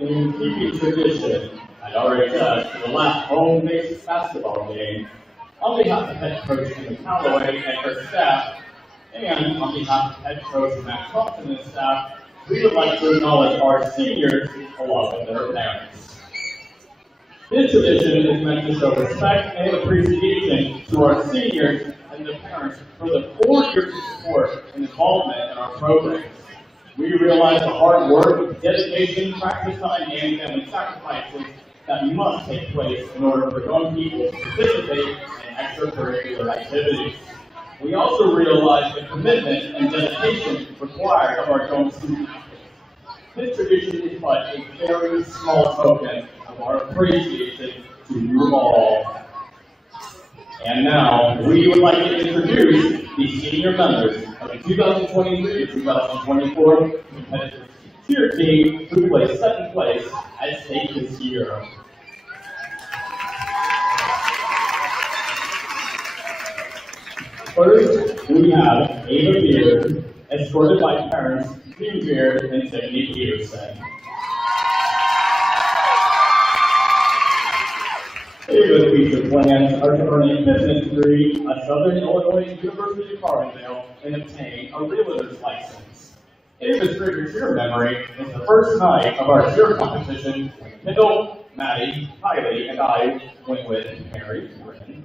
In keeping tradition, at RHS, for the last home-based basketball game, on behalf of head coach Kim Calloway and her staff, and on behalf of head coach Matt Thompson and staff, we would like to acknowledge our seniors along with their parents. This tradition is meant to show respect and appreciation to our seniors and the parents for the 4 years of support and involvement in our programs. We realize the hard work, dedication, practice time, and family sacrifices that must take place in order for young people to participate in extracurricular activities. We also realize the commitment and dedication required of our young students. This tradition is but a very small token of our appreciation to you all. And now, we would like to introduce the senior members of the 2023-2024 competitive cheer team who placed second place at state this year. First, we have Ava Beard, escorted by parents Dean Beard and Tiffany Peterson. Ava's future plans are to earn a business degree at Southern Illinois University Carbondale and obtain a realtor's license. Ava's favorite cheer memory is the first night of our cheer competition when Kendall, Maddie, Kylie, and I went with Mary,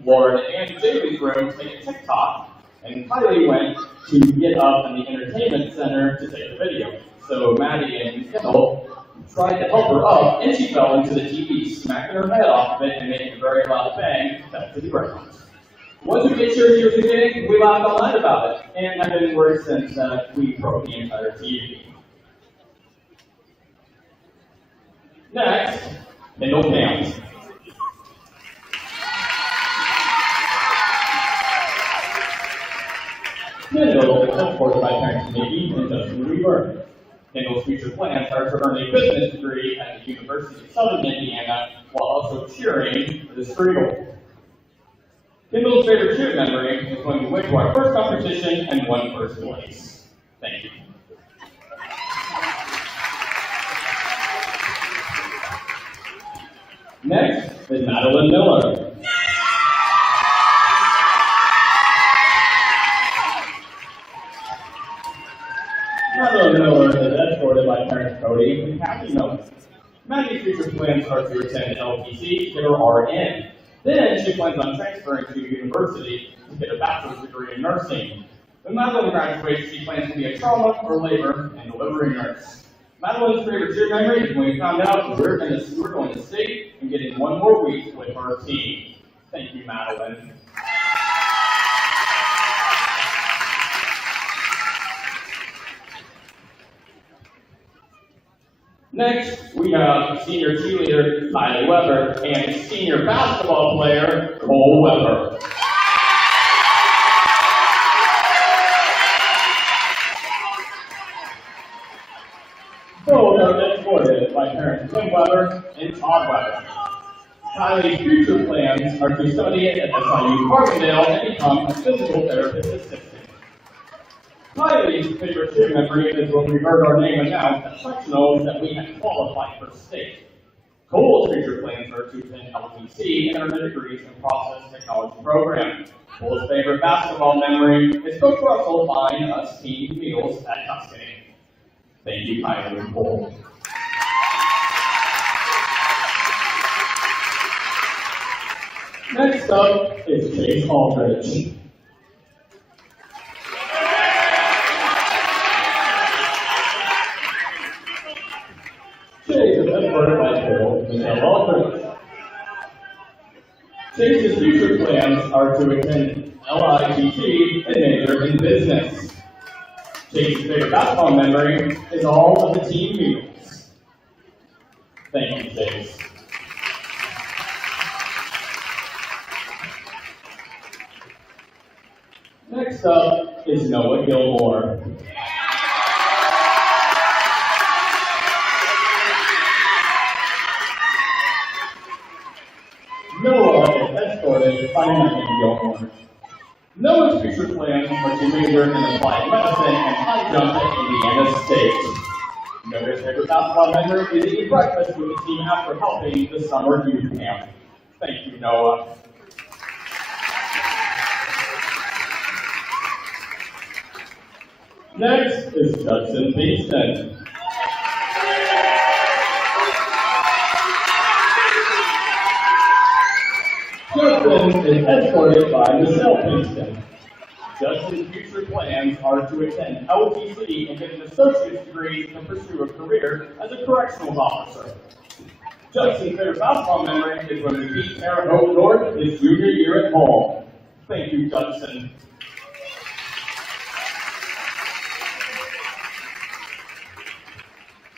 Lauren, and Jamie's room to take a TikTok, and Kylie went to get up in the entertainment center to take a video. So Maddie and Kendall tried to help her up, and she fell into the TV, smacking her head off of it and making a very loud bang fell to the ground. Once we get cheer years again, we laughed all night about it, and have been worse since we broke the entire TV. Next, Kendall Camp. Kendall is supported by parents Nikki and Justin Weaver. Kendall's future plans are to earn a business degree at the University of Southern Indiana while also cheering for the Strigel. Kendall's favorite cheer memory is when we went to our first competition and won first place. Thank you. Next is Madeline Miller. Madeline Miller is escorted by parents Cody and Kathy Miller. Maddie's future plans are to attend LPC, get her RN. Then she plans on transferring to university to get a bachelor's degree in nursing. When Madeline graduates, she plans to be a trauma or labor and delivery nurse. Madeline's favorite cheer memory is when we found out we're going to state and getting 1 more week with our team. Thank you, Madeline. Next, we have senior cheerleader Kylie Weber and senior basketball player Cole Weber. Both are escorted by parents Tim Weber and Todd Weber. Kylie's future plans are to study at SIU Carbondale and become a physical therapist assistant. Kylie's favorite cheer memory is when we heard our name announced at sectionals that we had qualified for state. Cole's future plans are to attend LPC and earn a degrees in process technology program. Cole's favorite basketball memory is Coach Russell buying us team meals at Tuscany. Thank you, Kylie and Cole. Next up is Chase Aldridge. Chase's future plans are to attend LITT and major in business. Chase's favorite basketball memory is all of the team meals. Thank you, Chase. Next up is Noah Gilmore. Noah is escorted by Megan Gilmore. Noah's future plans are to major in applied medicine and high jump at Indiana State. Notice favorite basketball member is eating breakfast with the team after helping the summer youth camp. Thank you, Noah. Next is Judson Beeston. Judson is escorted by Michelle Kingston. Judson's future plans are to attend LTC and get an associate's degree to pursue a career as a correctional officer. Judson's favorite basketball memory is when we beat Terre Haute North his junior year at home. Thank you, Judson.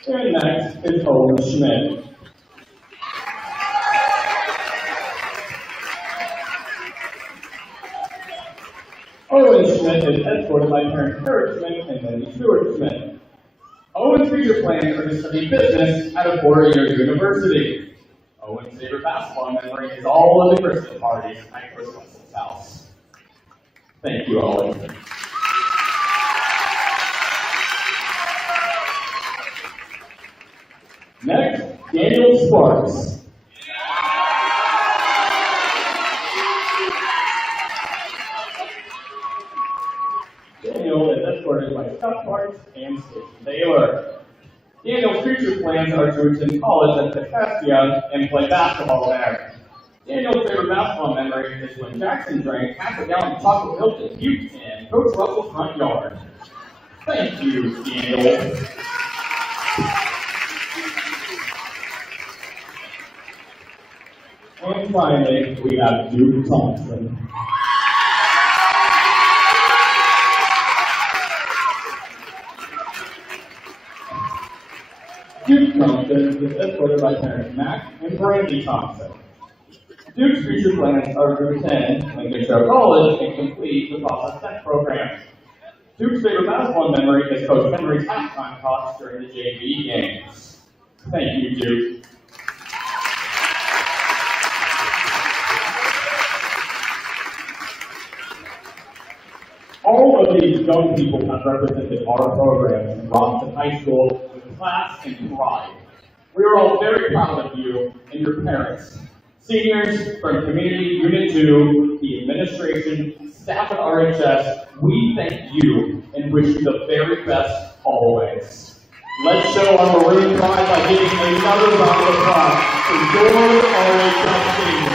And next is Owen Schmidt. Owen Schmidt is escorted by parents Eric Schmidt and Wendy Stewart Schmidt. Owen's future plans are to study business at a four-year university. Owen's favorite basketball memory is all of the Christmas parties at Chris Weston's house. Thank you, Owen. Next, Daniel Sparks. Daniel is escorted by Scott Parks and Stacey Taylor. Daniel's future plans are to attend college at Cassia and play basketball there. Daniel's favorite basketball memory is when Jackson drank half a gallon of chocolate milk and puked in Coach Russell's front yard. Thank you, Daniel. And finally, we have Duke Thompson. Duke Thompson is escorted by parents Mac and Brandy Thompson. Duke's future plans are to attend Lincoln Shore College and complete the Process Tech program. Duke's favorite basketball memory is Coach Henry's halftime talks during the JV games. Thank you, Duke. All of these young people have represented our program in Robinson High School with class and pride. We are all very proud of you and your parents. Seniors from Community Unit 2, the administration, staff at RHS, we thank you and wish you the very best always. Let's show our Maroon pride by giving another round of applause for your RHS seniors.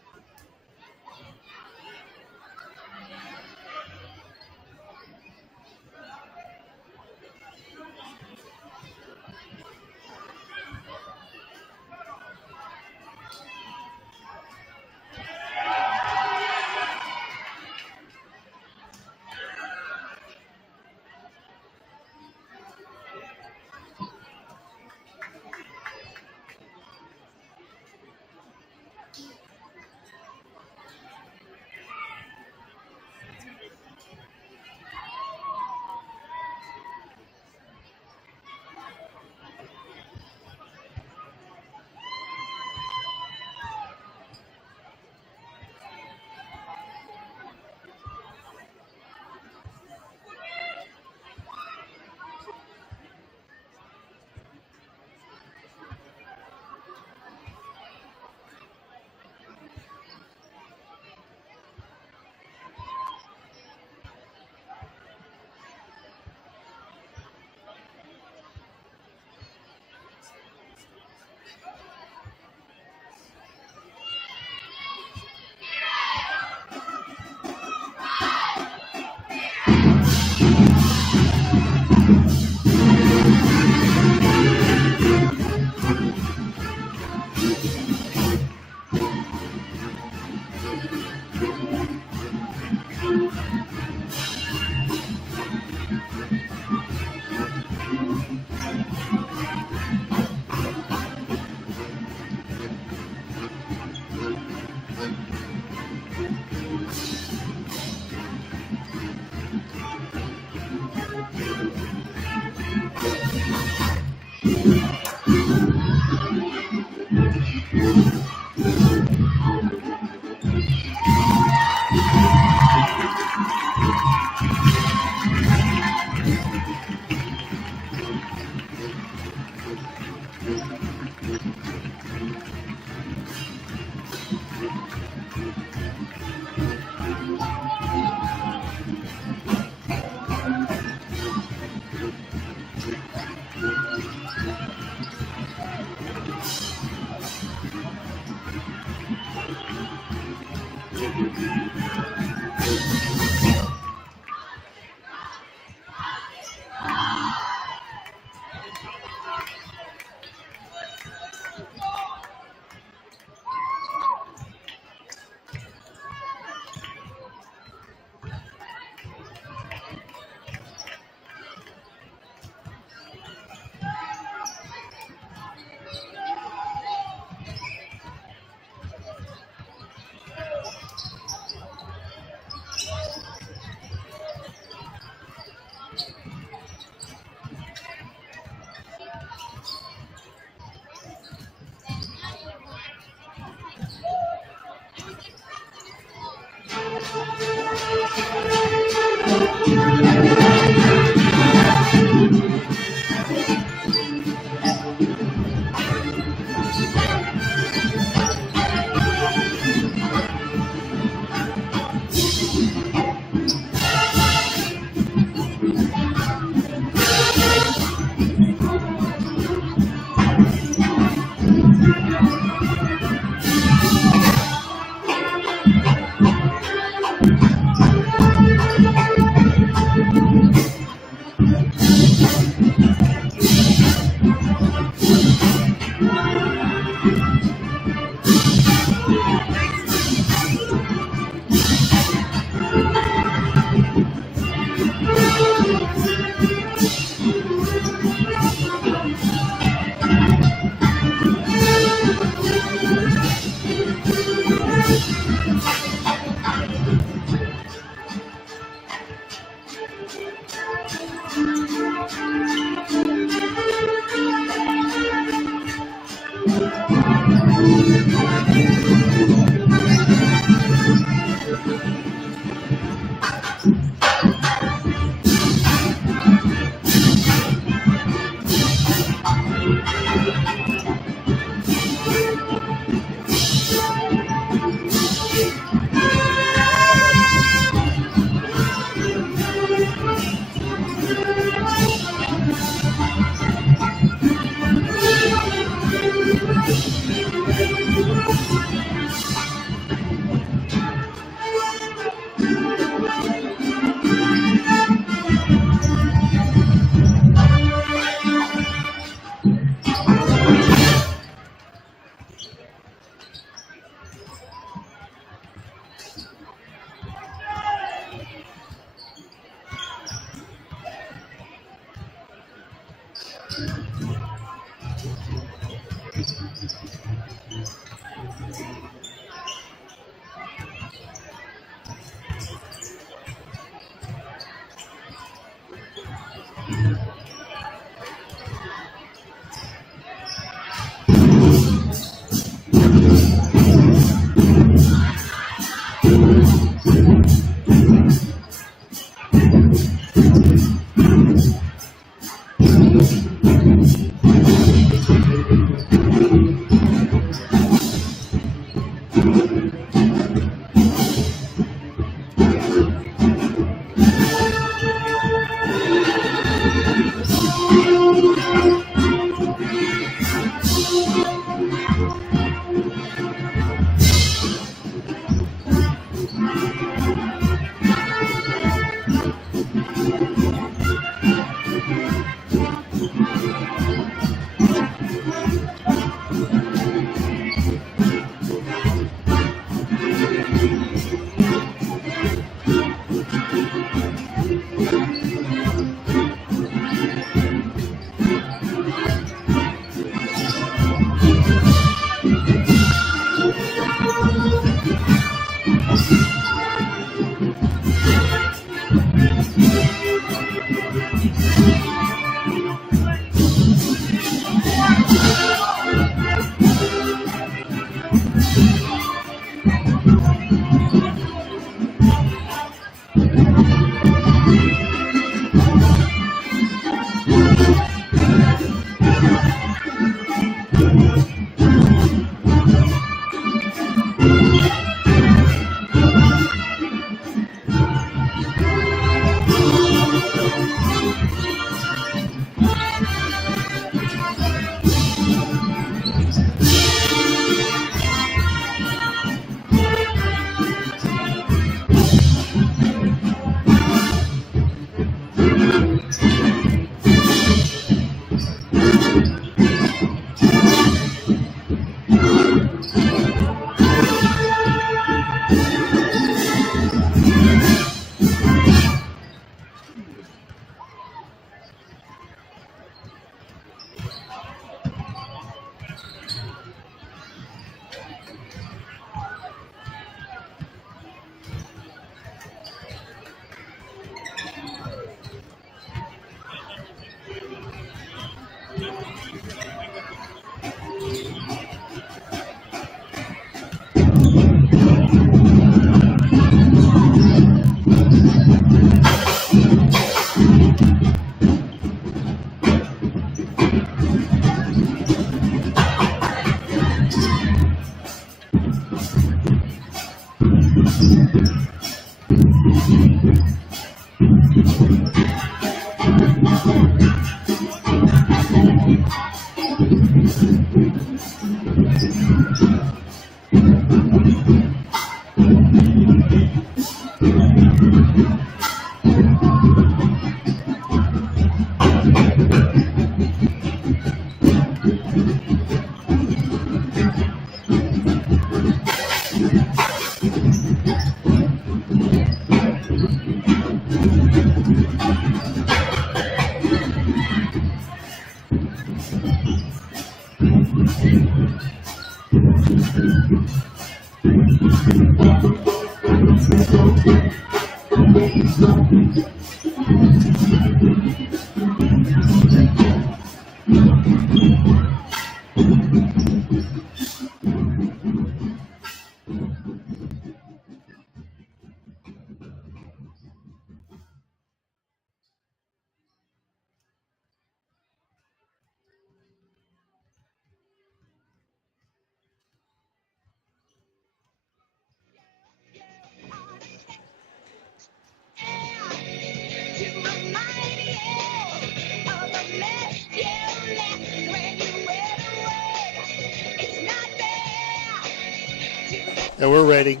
And we're ready.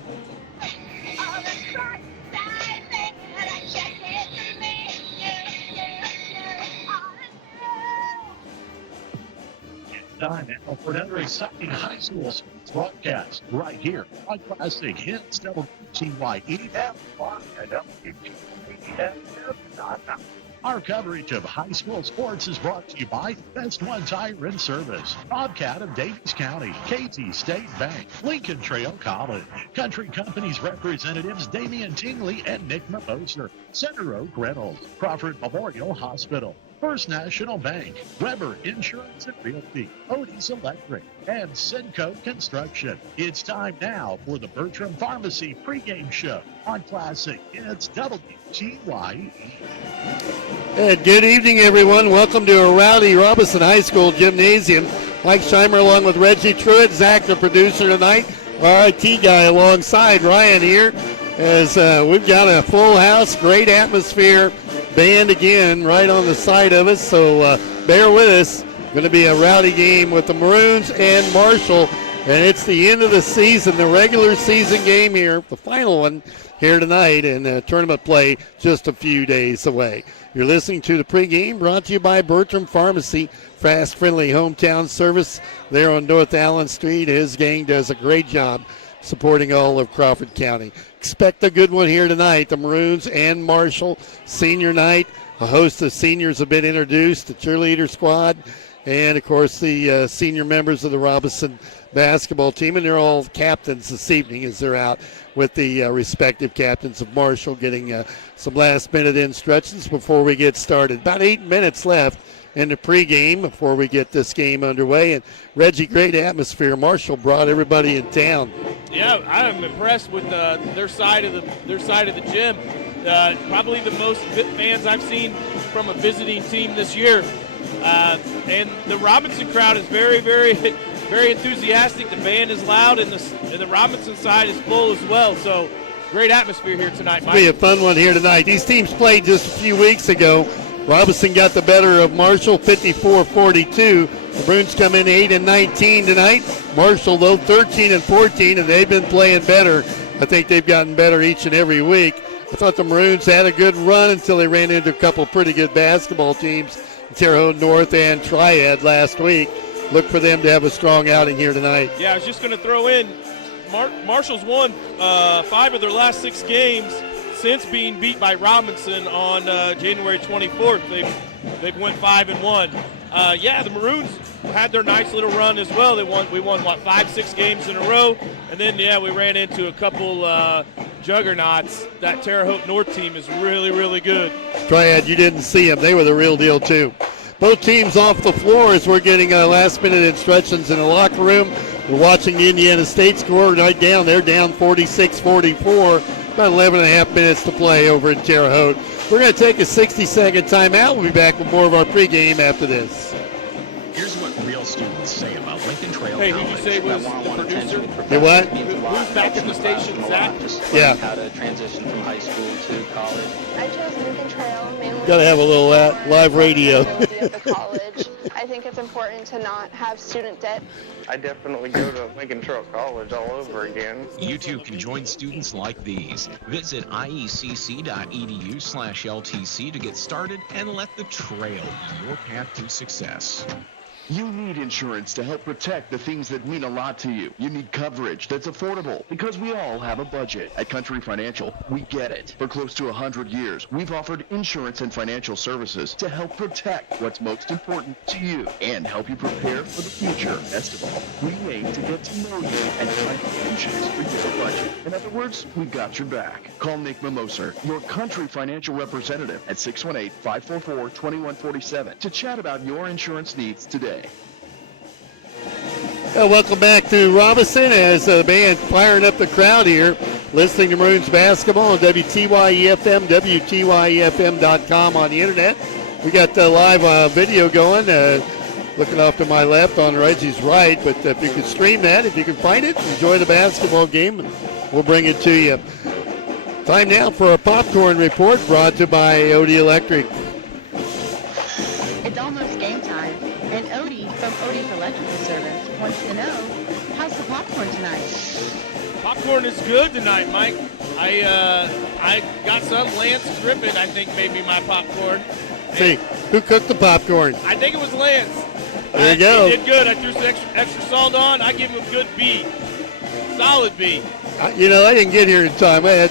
Time now for another exciting high school sports broadcast right here on Classic Hits WTYE. Our coverage of high school sports is brought to you by Best One Tire and Service, Bobcat of Davies County, Casey State Bank, Lincoln Trail College, Country Company's representatives Damian Tingley and Nick Maboser, Center Oak Reynolds, Crawford Memorial Hospital, First National Bank, Weber Insurance and Realty, Odie's Electric, and Sinco Construction. It's time now for the Bertram Pharmacy pregame show on Classic Hits WTYE. And good evening, everyone. Welcome to a rowdy Robinson High School gymnasium. Mike Scheimer along with Reggie Truitt, Zach, the producer tonight, our IT guy alongside Ryan here, as we've got a full house, great atmosphere. Band again right on the side of us, so bear with us. Going to be a rowdy game with the Maroons and Marshall, and it's the end of the season, the regular season game here, the final one here tonight, and tournament play just a few days away. You're listening to the pregame brought to you by Bertram Pharmacy, fast, friendly hometown service there on North Allen Street. His gang does a great job supporting all of Crawford County. Expect a good one here tonight. The Maroons and Marshall senior night. A host of seniors have been introduced, the cheerleader squad, and, of course, the senior members of the Robinson basketball team, and they're all captains this evening as they're out with the respective captains of Marshall getting some last-minute instructions before we get started. About 8 minutes left in the pregame before we get this game underway. And Reggie, great atmosphere. Marshall brought everybody in town. Yeah, I'm impressed with their side of the gym. Probably the most fans I've seen from a visiting team this year. And the Robinson crowd is very, very, very enthusiastic. The band is loud, and the Robinson side is full as well. So great atmosphere here tonight, Mike. It'll be a fun one here tonight. These teams played just a few weeks ago. Robinson got the better of Marshall, 54-42. The Maroons come in 8-19 tonight. Marshall, though, 13-14, and they've been playing better. I think they've gotten better each and every week. I thought the Maroons had a good run until they ran into a couple of pretty good basketball teams, Terre Haute North and Triad last week. Look for them to have a strong outing here tonight. Yeah, I was just going to throw in, Marshall's won 5 of their last 6 games since being beat by Robinson on January 24th. They've went 5-1. The Maroons had their nice little run as well. We won 5-6 games in a row, and then we ran into a couple juggernauts. That Terre Haute North team is really, really good. Triad, you didn't see them. They were the real deal too. Both teams off the floor as we're getting last-minute instructions in the locker room. We're watching the Indiana State score right down. They're down 46-44. About 11 and a half minutes to play over in Terre Haute. We're going to take a 60-second timeout. We'll be back with more of our pregame after this. Here's what real students say about Lincoln Trail Hey, College. who did you say was the producer? You what? Who's back in the station, Zach? Yeah. How to transition from high school to college. I chose Lincoln Trail mainly. Got to have a little live radio. Of the college. I think it's important to not have student debt. I definitely go to Lincoln Trail College all over again. You too can join students like these. Visit iecc.edu/LTC to get started and let the trail be your path to success. You need insurance to help protect the things that mean a lot to you. You need coverage that's affordable because we all have a budget. At Country Financial, we get it. For close to 100 years, we've offered insurance and financial services to help protect what's most important to you and help you prepare for the future. Best of all, we aim to get to know you and find solutions for your budget. In other words, we've got your back. Call Nick Mimoser, your Country Financial representative at 618-544-2147 to chat about your insurance needs today. Welcome back to Robinson as the band firing up the crowd here, listening to Maroons basketball on WTYE-FM, WTYEFM.com on the internet. We got the live video going, looking off to my left, on Reggie's right, but if you can stream that, if you can find it, enjoy the basketball game, we'll bring it to you. Time now for a popcorn report brought to you by Odie Electric. It's almost game time, and Odie from Odie's Electrical Service wants to know, how's the popcorn tonight? Popcorn is good tonight, Mike. I got some Lance Griffin, I think, made me my popcorn. See, who cooked the popcorn? I think it was Lance. There you go. He did good. I threw some extra salt on. I give him a good B. Solid B. I didn't get here in time. I had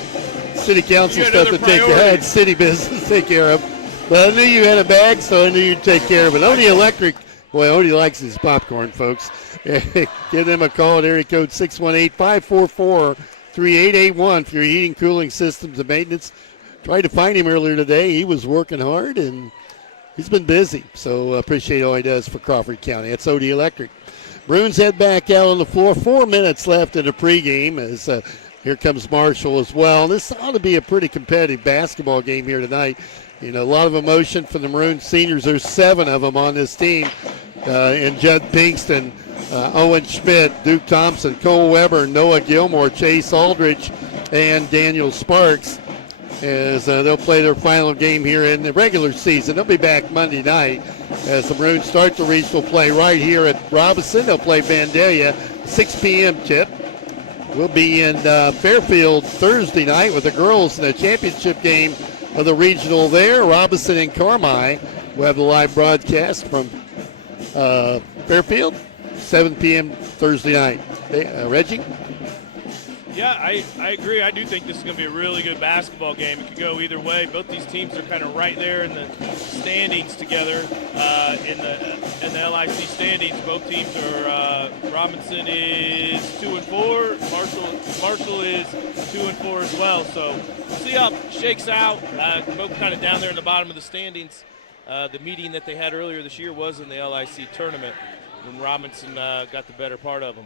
city council stuff to take care of. I had city business to take care of. But I knew you had a bag, so I knew you'd take care of it. Odie Electric, boy, Odie likes his popcorn, folks. Give them a call at area code 618-544-3881 for your heating, cooling systems, and maintenance. Tried to find him earlier today. He was working hard, and he's been busy. So appreciate all he does for Crawford County. That's Odie Electric. Maroons head back out on the floor. 4 minutes left in the pregame as here comes Marshall as well. This ought to be a pretty competitive basketball game here tonight. A lot of emotion for the Maroon seniors. There's 7 of them on this team. And Judd Pinkston, Owen Schmidt, Duke Thompson, Cole Weber, Noah Gilmore, Chase Aldridge, and Daniel Sparks as they'll play their final game here in the regular season. They'll be back Monday night as the Maroons start the regional play right here at Robinson. They'll play Vandalia, 6 p.m. tip. We'll be in Fairfield Thursday night with the girls in the championship game of the regional there. Robinson and Carmi will have the live broadcast from Fairfield, 7 p.m. Thursday night. Reggie? Yeah, I agree. I do think this is going to be a really good basketball game. It could go either way. Both these teams are kind of right there in the standings together in the LIC standings. Both teams are. Robinson is 2-4. Marshall is 2-4 as well. So we'll see how it shakes out. Both kind of down there in the bottom of the standings. The meeting that they had earlier this year was in the LIC tournament when Robinson got the better part of them.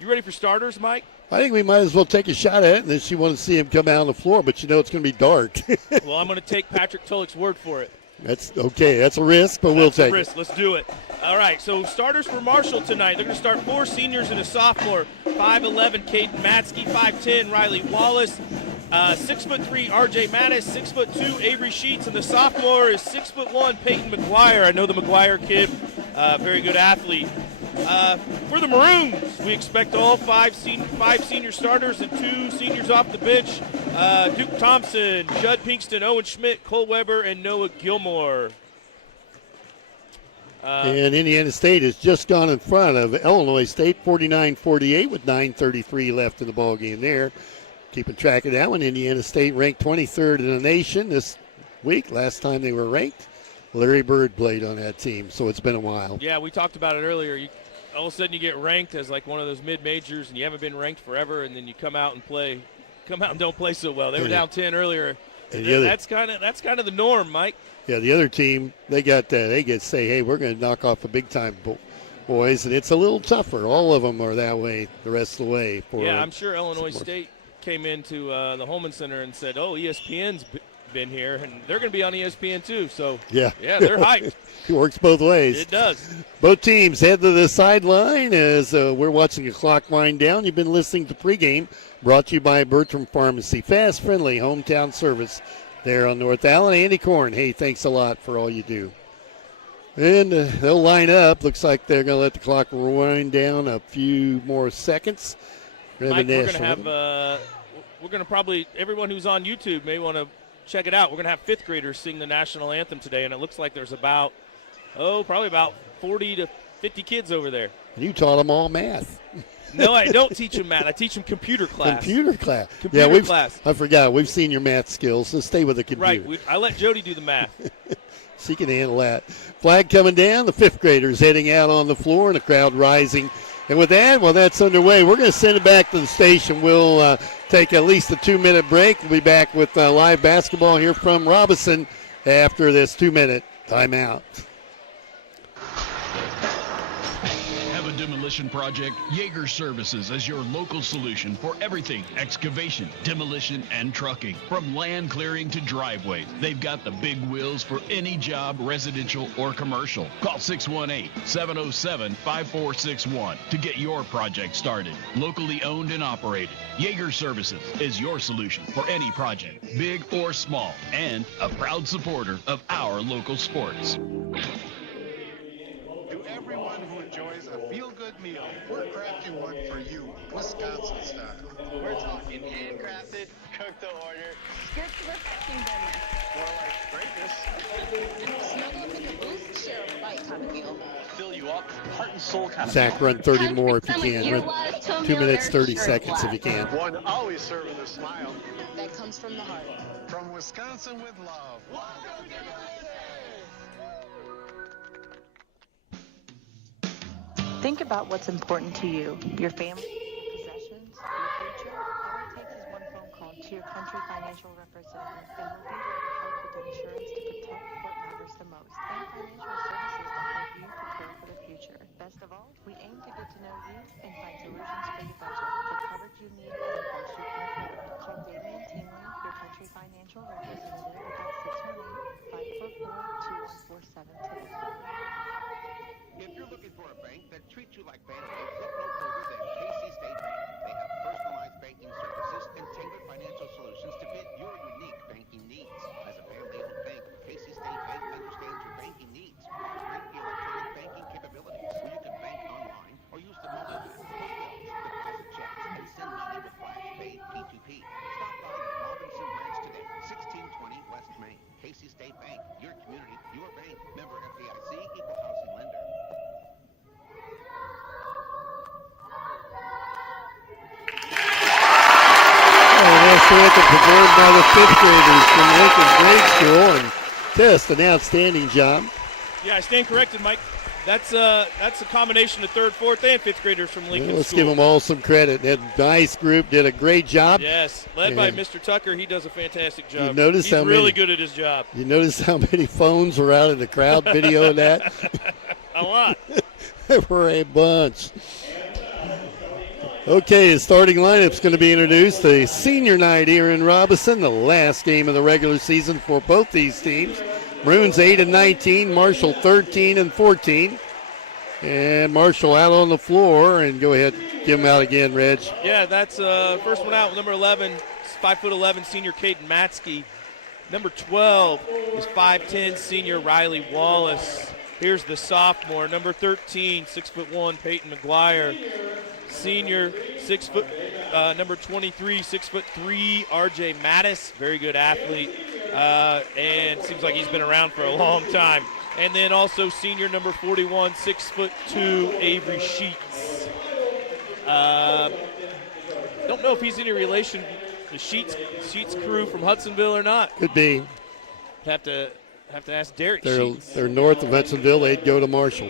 You ready for starters, Mike? I think we might as well take a shot at it, and then she wants to see him come out on the floor, but it's going to be dark. Well, I'm going to take Patrick Tulloch's word for it. That's okay. That's a risk, but we'll take it. Let's do it. All right, so starters for Marshall tonight. They're going to start 4 seniors and a sophomore. 5'11", Caden Matsky. 5'10", Riley Wallace. 6'3", R.J. Mattis. 6'2", Avery Sheets. And the sophomore is 6'1", Peyton McGuire. I know the McGuire kid, very good athlete. For the Maroons, we expect all five senior starters and 2 seniors off the bench. Duke Thompson, Judd Pinkston, Owen Schmidt, Cole Weber, and Noah Gilmore. And Indiana State has just gone in front of Illinois State 49-48 with 9:33 left in the ball game there. Keeping track of that one, Indiana State ranked 23rd in the nation this week. Last time they were ranked, Larry Bird played on that team, so it's been a while. Yeah, we talked about it earlier. All of a sudden you get ranked as like one of those mid-majors, and you haven't been ranked forever, and then you come out and don't play so well. They were down 10 earlier. That's kind of the norm, Mike. Yeah, the other team, they get say, hey, we're going to knock off the big-time boys, and it's a little tougher. All of them are that way the rest of the way. Yeah, I'm sure Illinois State came into the Holman Center and said, oh, ESPN's been here, and they're going to be on ESPN too. So, yeah they're hyped. It works both ways. It does. Both teams head to the sideline as we're watching the clock wind down. You've been listening to pregame, brought to you by Bertram Pharmacy. Fast, friendly, hometown service there on North Allen. Andy Korn, hey, thanks a lot for all you do. And they'll line up. Looks like they're going to let the clock wind down a few more seconds. Mike, we're going to probably, everyone who's on YouTube may want to check it out. We're going to have 5th graders sing the national anthem today, and it looks like there's probably about 40 to 50 kids over there. And you taught them all math. No, I don't teach them math. I teach them computer class. Computer class. Class. I forgot. We've seen your math skills, so stay with the computer. Right. I let Jody do the math. She can handle that. Flag coming down. The 5th graders heading out on the floor, and the crowd rising. And with that, that's underway. We're going to send it back to the station. We'll take at least a 2-minute break. We'll be back with live basketball here from Robinson after this 2-minute timeout. Demolition project, Yeager Services is your local solution for everything excavation, demolition, and trucking. From land clearing to driveways, they've got the big wheels for any job, residential or commercial. Call 618-707-5461 to get your project started. Locally owned and operated, Yeager Services is your solution for any project, big or small, and a proud supporter of our local sports. To everyone who enjoys a feel-good meal, we're crafting one for you, Wisconsin style. We're talking handcrafted, cooked to order. Good to perfection dinner. More like greatness. Snuggle up in the booth, share a bite kind of deal. Fill you up, heart and soul kind of Zach, run 30 more if you can. Run 2 minutes, 30 seconds if you can. One always serving a smile. That comes from the heart. From Wisconsin with love. Welcome to Think about what's important to you, your family, possessions, your future. All it takes is one phone call to your country financial representative, and we'll be there to help with insurance to protect what matters the most, and financial services to help you prepare for the future. Best of all, we aim to get to know you and find solutions for your budget, the coverage you need, and the cost you can afford. Call Damian Tingley, your country financial representative, at 618-544-2147 today. If you're looking for a bank that treats you like family, look no further than KC State Bank. They have personalized banking services and tailored financial solutions to fit your unique banking needs. As a family-owned bank, KC State Bank understands your banking needs. Great electronic banking capabilities where you can bank online or use the mobile app, post bills, special anthem performed by the 5th graders from Lincoln Grade School, and just an outstanding job. Yeah, I stand corrected, Mike. That's a combination of 3rd, 4th, and 5th graders from Lincoln Let's School. give them all some credit. That nice group did a great job. Yes, led by Mr. Tucker. He does a fantastic job. He's really good at his job. You notice how many phones were out in the crowd videoing that? A lot. There were a bunch. Okay, the starting lineup's going to be introduced. The senior night here in Robinson, the last game of the regular season for both these teams. Maroons 8-19, Marshall 13-14. And Marshall out on the floor, and go ahead, give him out again, Reg. Yeah, that's first one out, number 11, 5'11", senior Caden Matsky. Number 12 is 5'10", senior Riley Wallace. Here's the sophomore, number 13, 6'1", Peyton McGuire. Senior, number 23, 6'3", RJ Mattis, very good athlete, and seems like he's been around for a long time. And then also senior number 41, 6'2", Avery Sheets. Don't know if he's any relation to the Sheets crew from Hudsonville or not. Could be. Have to ask Derek Sheets. They're north of Hudsonville. They'd go to Marshall.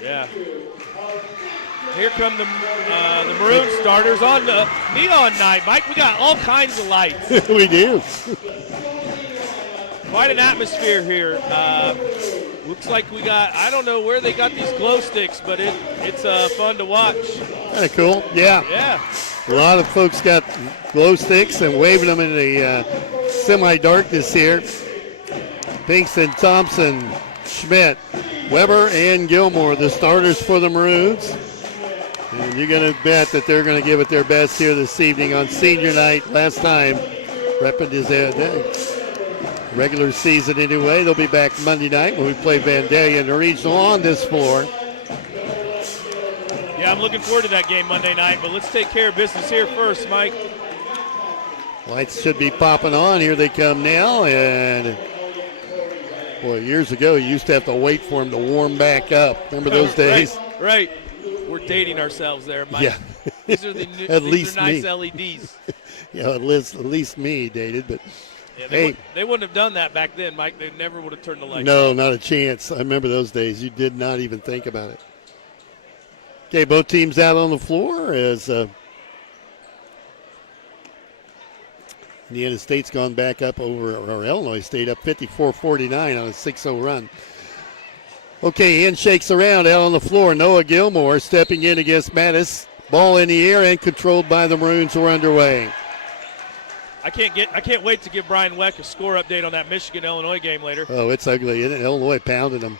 Yeah. Here come the Maroon starters on the neon night, Mike. We got all kinds of lights. We do. Quite an atmosphere here. Looks like we got, I don't know where they got these glow sticks, but it's fun to watch. Kind of cool. Yeah. Yeah. A lot of folks got glow sticks and waving them in the semi-darkness here. Pinkston, Thompson, Schmidt, Weber, and Gilmore, the starters for the Maroons. And you're going to bet that they're going to give it their best here this evening on senior night. Last time, repping his regular season anyway. They'll be back Monday night when we play Vandalia in the regional on this floor. Yeah, I'm looking forward to that game Monday night, but let's take care of business here first, Mike. Lights should be popping on. Here they come now. And, boy, years ago, you used to have to wait for them to warm back up. Remember those days? Right. We're dating ourselves there, Mike. Yeah. These are the new, at these least are nice me. LEDs. Yeah, at least me dated, but Yeah, hey. they wouldn't have done that back then, Mike. They never would have turned the lights No, on. not a chance. I remember those days. You did not even think about it. Okay, both teams out on the floor as Indiana State's gone back up over, or Illinois State up 54-49 on a 6-0 run. Okay, handshakes around out on the floor. Noah Gilmore stepping in against Mattis. Ball in the air and controlled by the Maroons. We're underway. I can't wait to give Brian Weck a score update on that Michigan-Illinois game later. Oh, it's ugly, isn't it? Illinois pounding them.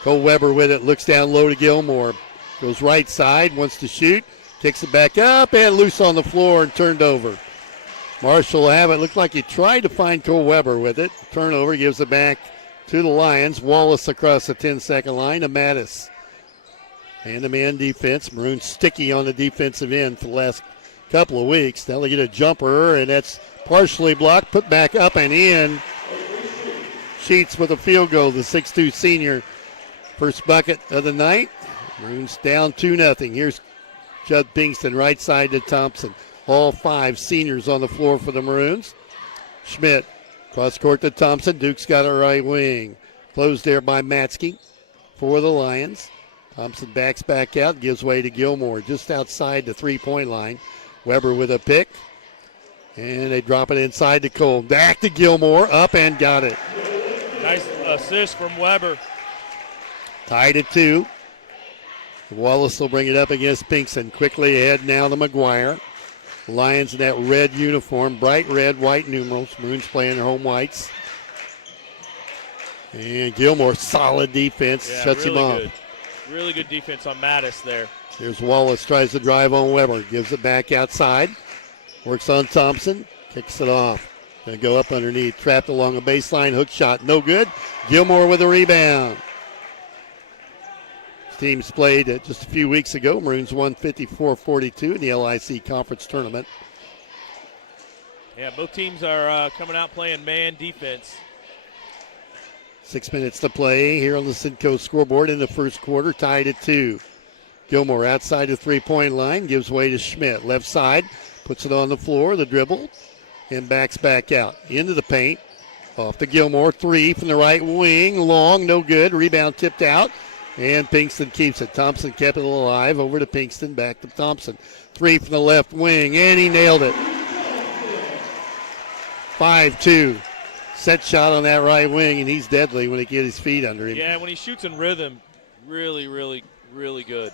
Cole Weber with it, looks down low to Gilmore. Goes right side, wants to shoot, kicks it back up, and loose on the floor and turned over. Marshall will have it. Looked like he tried to find Cole Weber with it. Turnover, gives it back to the Lions. Wallace across the 10-second line to Mattis. Man-to-man defense. Maroons sticky on the defensive end for the last couple of weeks. Now they get a jumper, and that's partially blocked. Put back up and in. Sheets with a field goal, the 6'2 senior. First bucket of the night. Maroons down 2-0. Here's Judd Pinkston, right side to Thompson. All 5 seniors on the floor for the Maroons. Schmidt, cross court to Thompson. Duke's got a right wing. Closed there by Matsky for the Lions. Thompson backs back out, gives way to Gilmore just outside the three-point line. Weber with a pick. And they drop it inside to Cole. Back to Gilmore, up and got it. Nice assist from Weber. Tied at 2. Wallace will bring it up against Pinkston. Quickly ahead now to McGuire. Lions in that red uniform, bright red, white numerals. Maroons playing their home whites. And Gilmore, solid defense, shuts really him off. Good. Really good defense on Mattis there. Here's Wallace, tries to drive on Weber, gives it back outside. Works on Thompson, kicks it off. Gonna go up underneath, trapped along a baseline, hook shot, no good. Gilmore with a rebound. Teams played just a few weeks ago. Maroons won 54-42 in the LIC Conference Tournament. Yeah, both teams are coming out playing man defense. 6 minutes to play here on the Cinco scoreboard in the first quarter, tied at 2. Gilmore outside the three-point line, gives way to Schmidt. Left side, Puts it on the floor, the dribble, and backs back out. Into the paint. Off to Gilmore. 3 from the right wing. Long, no good. Rebound tipped out. And Pinkston keeps it. Thompson kept it alive. Over to Pinkston. Back to Thompson. 3 from the left wing. And he nailed it. 5-2. Set shot on that right wing, and he's deadly when he gets his feet under him. Yeah, when he shoots in rhythm, really, really, really good.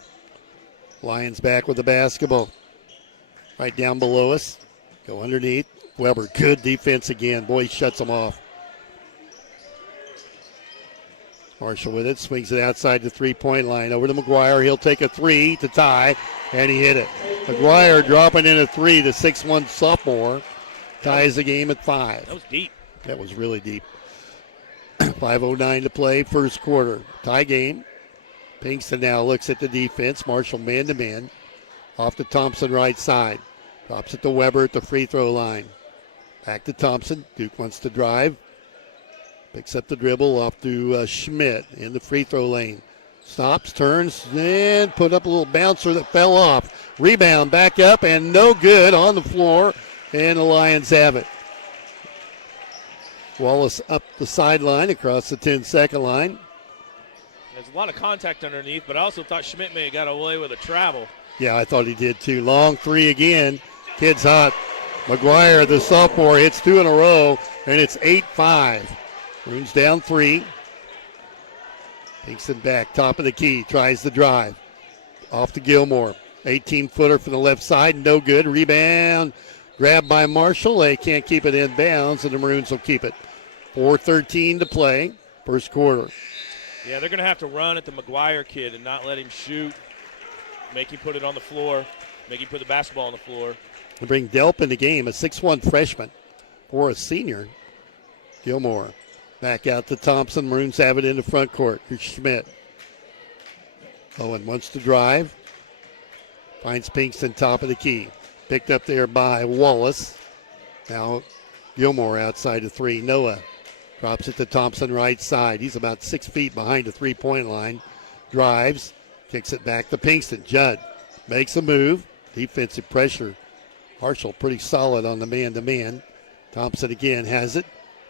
Lions back with the basketball. Right down below us. Go underneath. Weber, good defense again. Boy, he shuts him off. Marshall with it, swings it outside the three-point line. Over to McGuire. He'll take a 3 to tie, and he hit it. McGuire dropping in a 3, the 6'1 sophomore. Ties the game at 5. That was deep. That was really deep. 5:09 to play, first quarter. Tie game. Pinkston now looks at the defense. Marshall man-to-man. Off to Thompson right side. Drops it to Weber at the free throw line. Back to Thompson. Duke wants to drive. Picks up the dribble off to Schmidt in the free throw lane. Stops, turns, and put up a little bouncer that fell off. Rebound back up and no good on the floor. And the Lions have it. Wallace up the sideline across the 10-second line. There's a lot of contact underneath, but I also thought Schmidt may have got away with a travel. Yeah, I thought he did too. Long 3 again. Kid's hot. McGuire, the sophomore, hits 2 in a row, and it's 8-5. Maroons down 3. Pinkston back, top of the key, tries the drive. Off to Gilmore. 18-footer from the left side, no good. Rebound. Grabbed by Marshall. They can't keep it in bounds, and the Maroons will keep it. 4:13 to play, first quarter. Yeah, they're going to have to run at the McGuire kid and not let him shoot. Make him put it on the floor. Make him put the basketball on the floor. We bring Delp in the game, a 6'1 freshman or a senior. Gilmore back out to Thompson. Maroons have it in the front court. Here's Schmidt. Owen wants to drive. Finds Pinkston top of the key. Picked up there by Wallace. Now Gilmore outside of 3. Noah drops it to Thompson right side. He's about 6 feet behind the three-point line. Drives. Kicks it back to Pinkston. Judd makes a move. Defensive pressure. Marshall pretty solid on the man-to-man. Thompson again has it.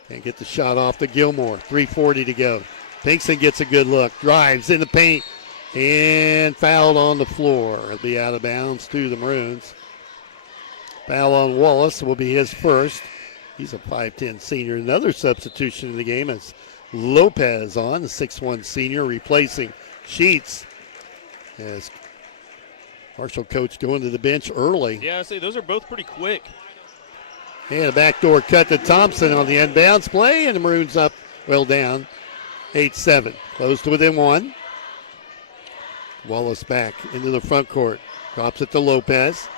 Can't get the shot off to Gilmore. 3:40 to go. Pinkston gets a good look. Drives in the paint. And fouled on the floor. It'll be out of bounds to the Maroons. Foul on Wallace will be his first. He's a 5'10 senior. Another substitution in the game is Lopez on, the 6'1 senior, replacing Sheets. As Marshall coach going to the bench early. Yeah, I say those are both pretty quick. And a backdoor cut to Thompson on the inbounds play, and the Maroons up, well down, 8-7. Close to within 1. Wallace back into the front court. Drops it to Lopez.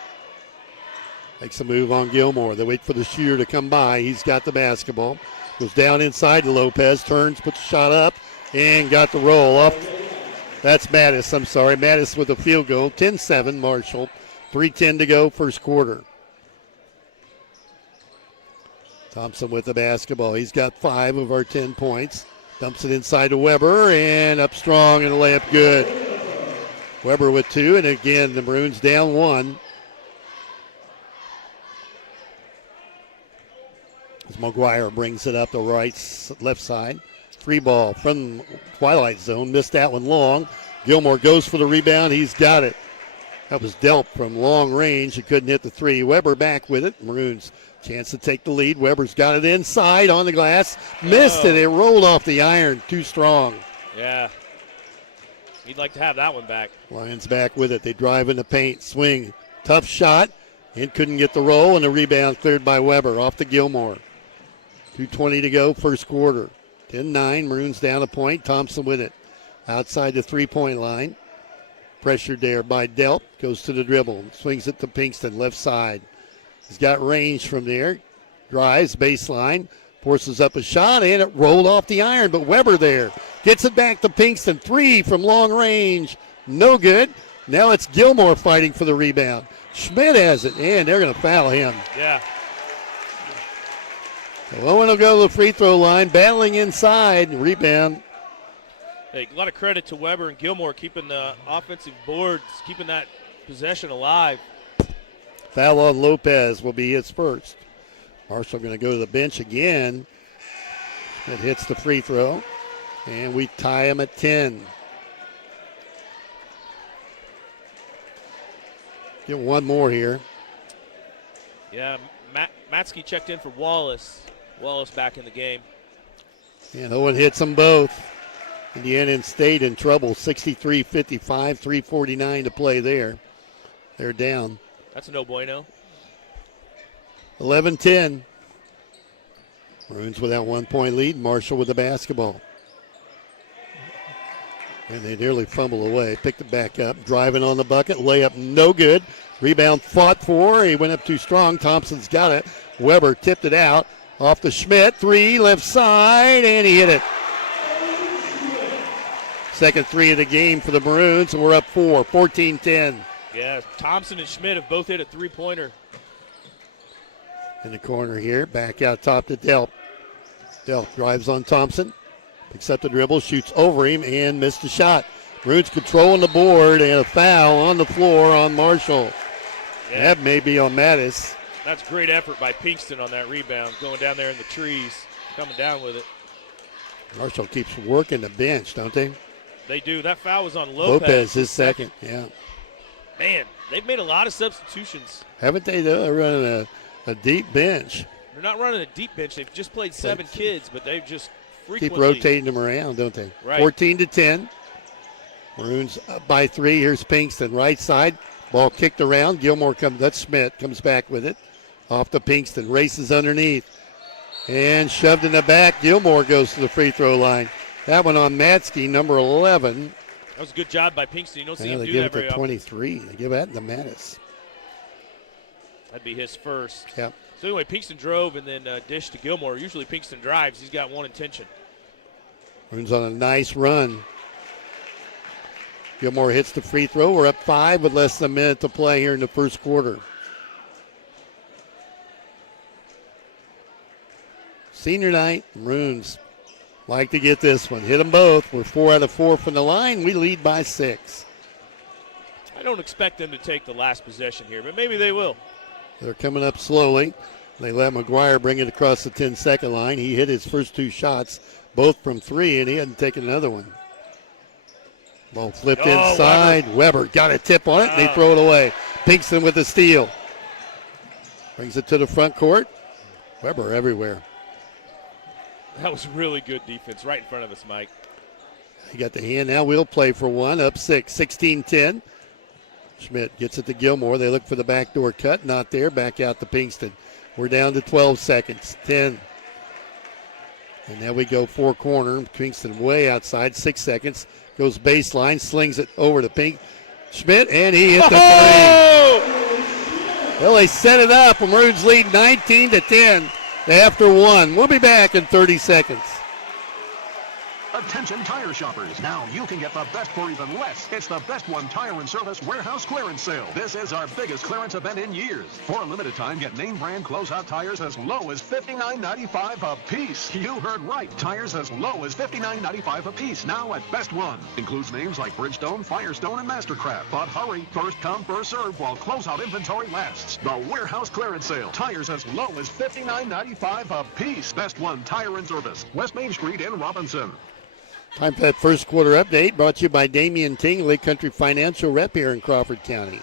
Makes a move on Gilmore. They wait for the shooter to come by. He's got the basketball. Goes down inside to Lopez. Turns, puts a shot up, and got the roll up. That's Mattis. I'm sorry. Mattis with a field goal. 10-7 Marshall. 3:10 to go, first quarter. Thompson with the basketball. He's got 5 of our 10 points. Dumps it inside to Weber, and up strong, and a layup good. Weber with 2, and again, the Maroons down 1. As McGuire brings it up the left side. 3 ball from Twilight Zone. Missed that one long. Gilmore goes for the rebound. He's got it. That was Delp from long range. He couldn't hit the 3. Weber back with it. Maroons chance to take the lead. Weber's got it inside on the glass. Missed it. It rolled off the iron. Too strong. Yeah. He'd like to have that one back. Lions back with it. They drive in the paint. Swing. Tough shot. And couldn't get the roll. And the rebound cleared by Weber. Off to Gilmore. 2:20 to go, first quarter. 10-9. Maroons down a point. Thompson with it. Outside the three-point line. Pressured there by Delp. Goes to the dribble. Swings it to Pinkston, left side. He's got range from there. Drives, baseline. Forces up a shot, and it rolled off the iron, but Weber there. Gets it back to Pinkston. 3 from long range. No good. Now it's Gilmore fighting for the rebound. Schmidt has it, and they're going to foul him. Yeah. So Owen will go to the free throw line, battling inside. Rebound. Hey, a lot of credit to Weber and Gilmore keeping the offensive boards, keeping that possession alive. Foul on Lopez will be his first. Marshall going to go to the bench again. It hits the free throw, and we tie him at 10. Get one more here. Yeah, Matsky checked in for Wallace. Wallace back in the game. And Owen hits them both. Indiana State in trouble, 63-55, 3:49 to play there. They're down. That's no bueno. 11-10. Maroons with that 1 point lead. Marshall with the basketball. And they nearly fumble away. Picked it back up. Driving on the bucket. Layup no good. Rebound fought for. He went up too strong. Thompson's got it. Weber tipped it out. Off to Schmidt. 3 left side. And he hit it. Second 3 of the game for the Maroons. And we're up 4. 14-10. Yeah, Thompson and Schmidt have both hit a three-pointer. In the corner here. Back out top to Delp. Delp drives on Thompson. Picks up the dribble, shoots over him, and missed the shot. Maroons controlling the board, and a foul on the floor on Marshall. Yeah. That may be on Mattis. That's great effort by Pinkston on that rebound, going down there in the trees, coming down with it. Marshall keeps working the bench, don't they? They do. That foul was on Lopez. Lopez, his second, yeah. Man, they've made a lot of substitutions. Haven't they, though? They're running a deep bench. They're not running a deep bench. They've just played 7 kids, but they've just frequently keep rotating them around, don't they? Right. 14-10. Maroons up by 3. Here's Pinkston, right side. Ball kicked around. Gilmore comes. That's Schmidt. Comes back with it. Off to Pinkston. Races underneath. And shoved in the back. Gilmore goes to the free throw line. That one on Matsky, number 11. That was a good job by Pinkston. You don't see him They do give that it very to often. 23. They give that to Mattis. That'd be his first. Yep. So anyway, Pinkston drove and then dished to Gilmore. Usually Pinkston drives. He's got one intention. Maroons on a nice run. Gilmore hits the free throw. We're up 5 with less than a minute to play here in the first quarter. Senior night, Maroons like to get this one. Hit them both. We're 4 out of 4 from the line. We lead by 6. I don't expect them to take the last possession here, but maybe they will. They're coming up slowly. They let McGuire bring it across the 10-second line. He hit his first 2 shots, both from 3, and he hadn't taken another one. Ball flipped inside. Weber got a tip on it, and they throw it away. Pinkston with the steal. Brings it to the front court. Weber everywhere. That was really good defense right in front of us, Mike. He got the hand. Now we'll play for 1. Up 6, 16-10. Schmidt gets it to Gilmore. They look for the backdoor cut. Not there. Back out to Pinkston. We're down to 12 seconds. 10. And now we go 4 corner. Pinkston way outside. 6 seconds. Goes baseline. Slings it over to Schmidt. And he hit the 3. Well, they set it up. Maroons lead 19-10 after 1. We'll be back in 30 seconds. Attention tire shoppers. Now you can get the best for even less. It's the Best One Tire and Service Warehouse Clearance Sale. This is our biggest clearance event in years. For a limited time, get name brand closeout tires as low as $59.95 a piece. You heard right. Tires as low as $59.95 a piece now at Best One. Includes names like Bridgestone, Firestone, and Mastercraft. But hurry, first come, first serve while closeout inventory lasts. The Warehouse Clearance Sale. Tires as low as $59.95 a piece. Best One Tire and Service. West Main Street in Robinson. Time for that first quarter update, brought to you by Damian Tingley, Country Financial Rep here in Crawford County.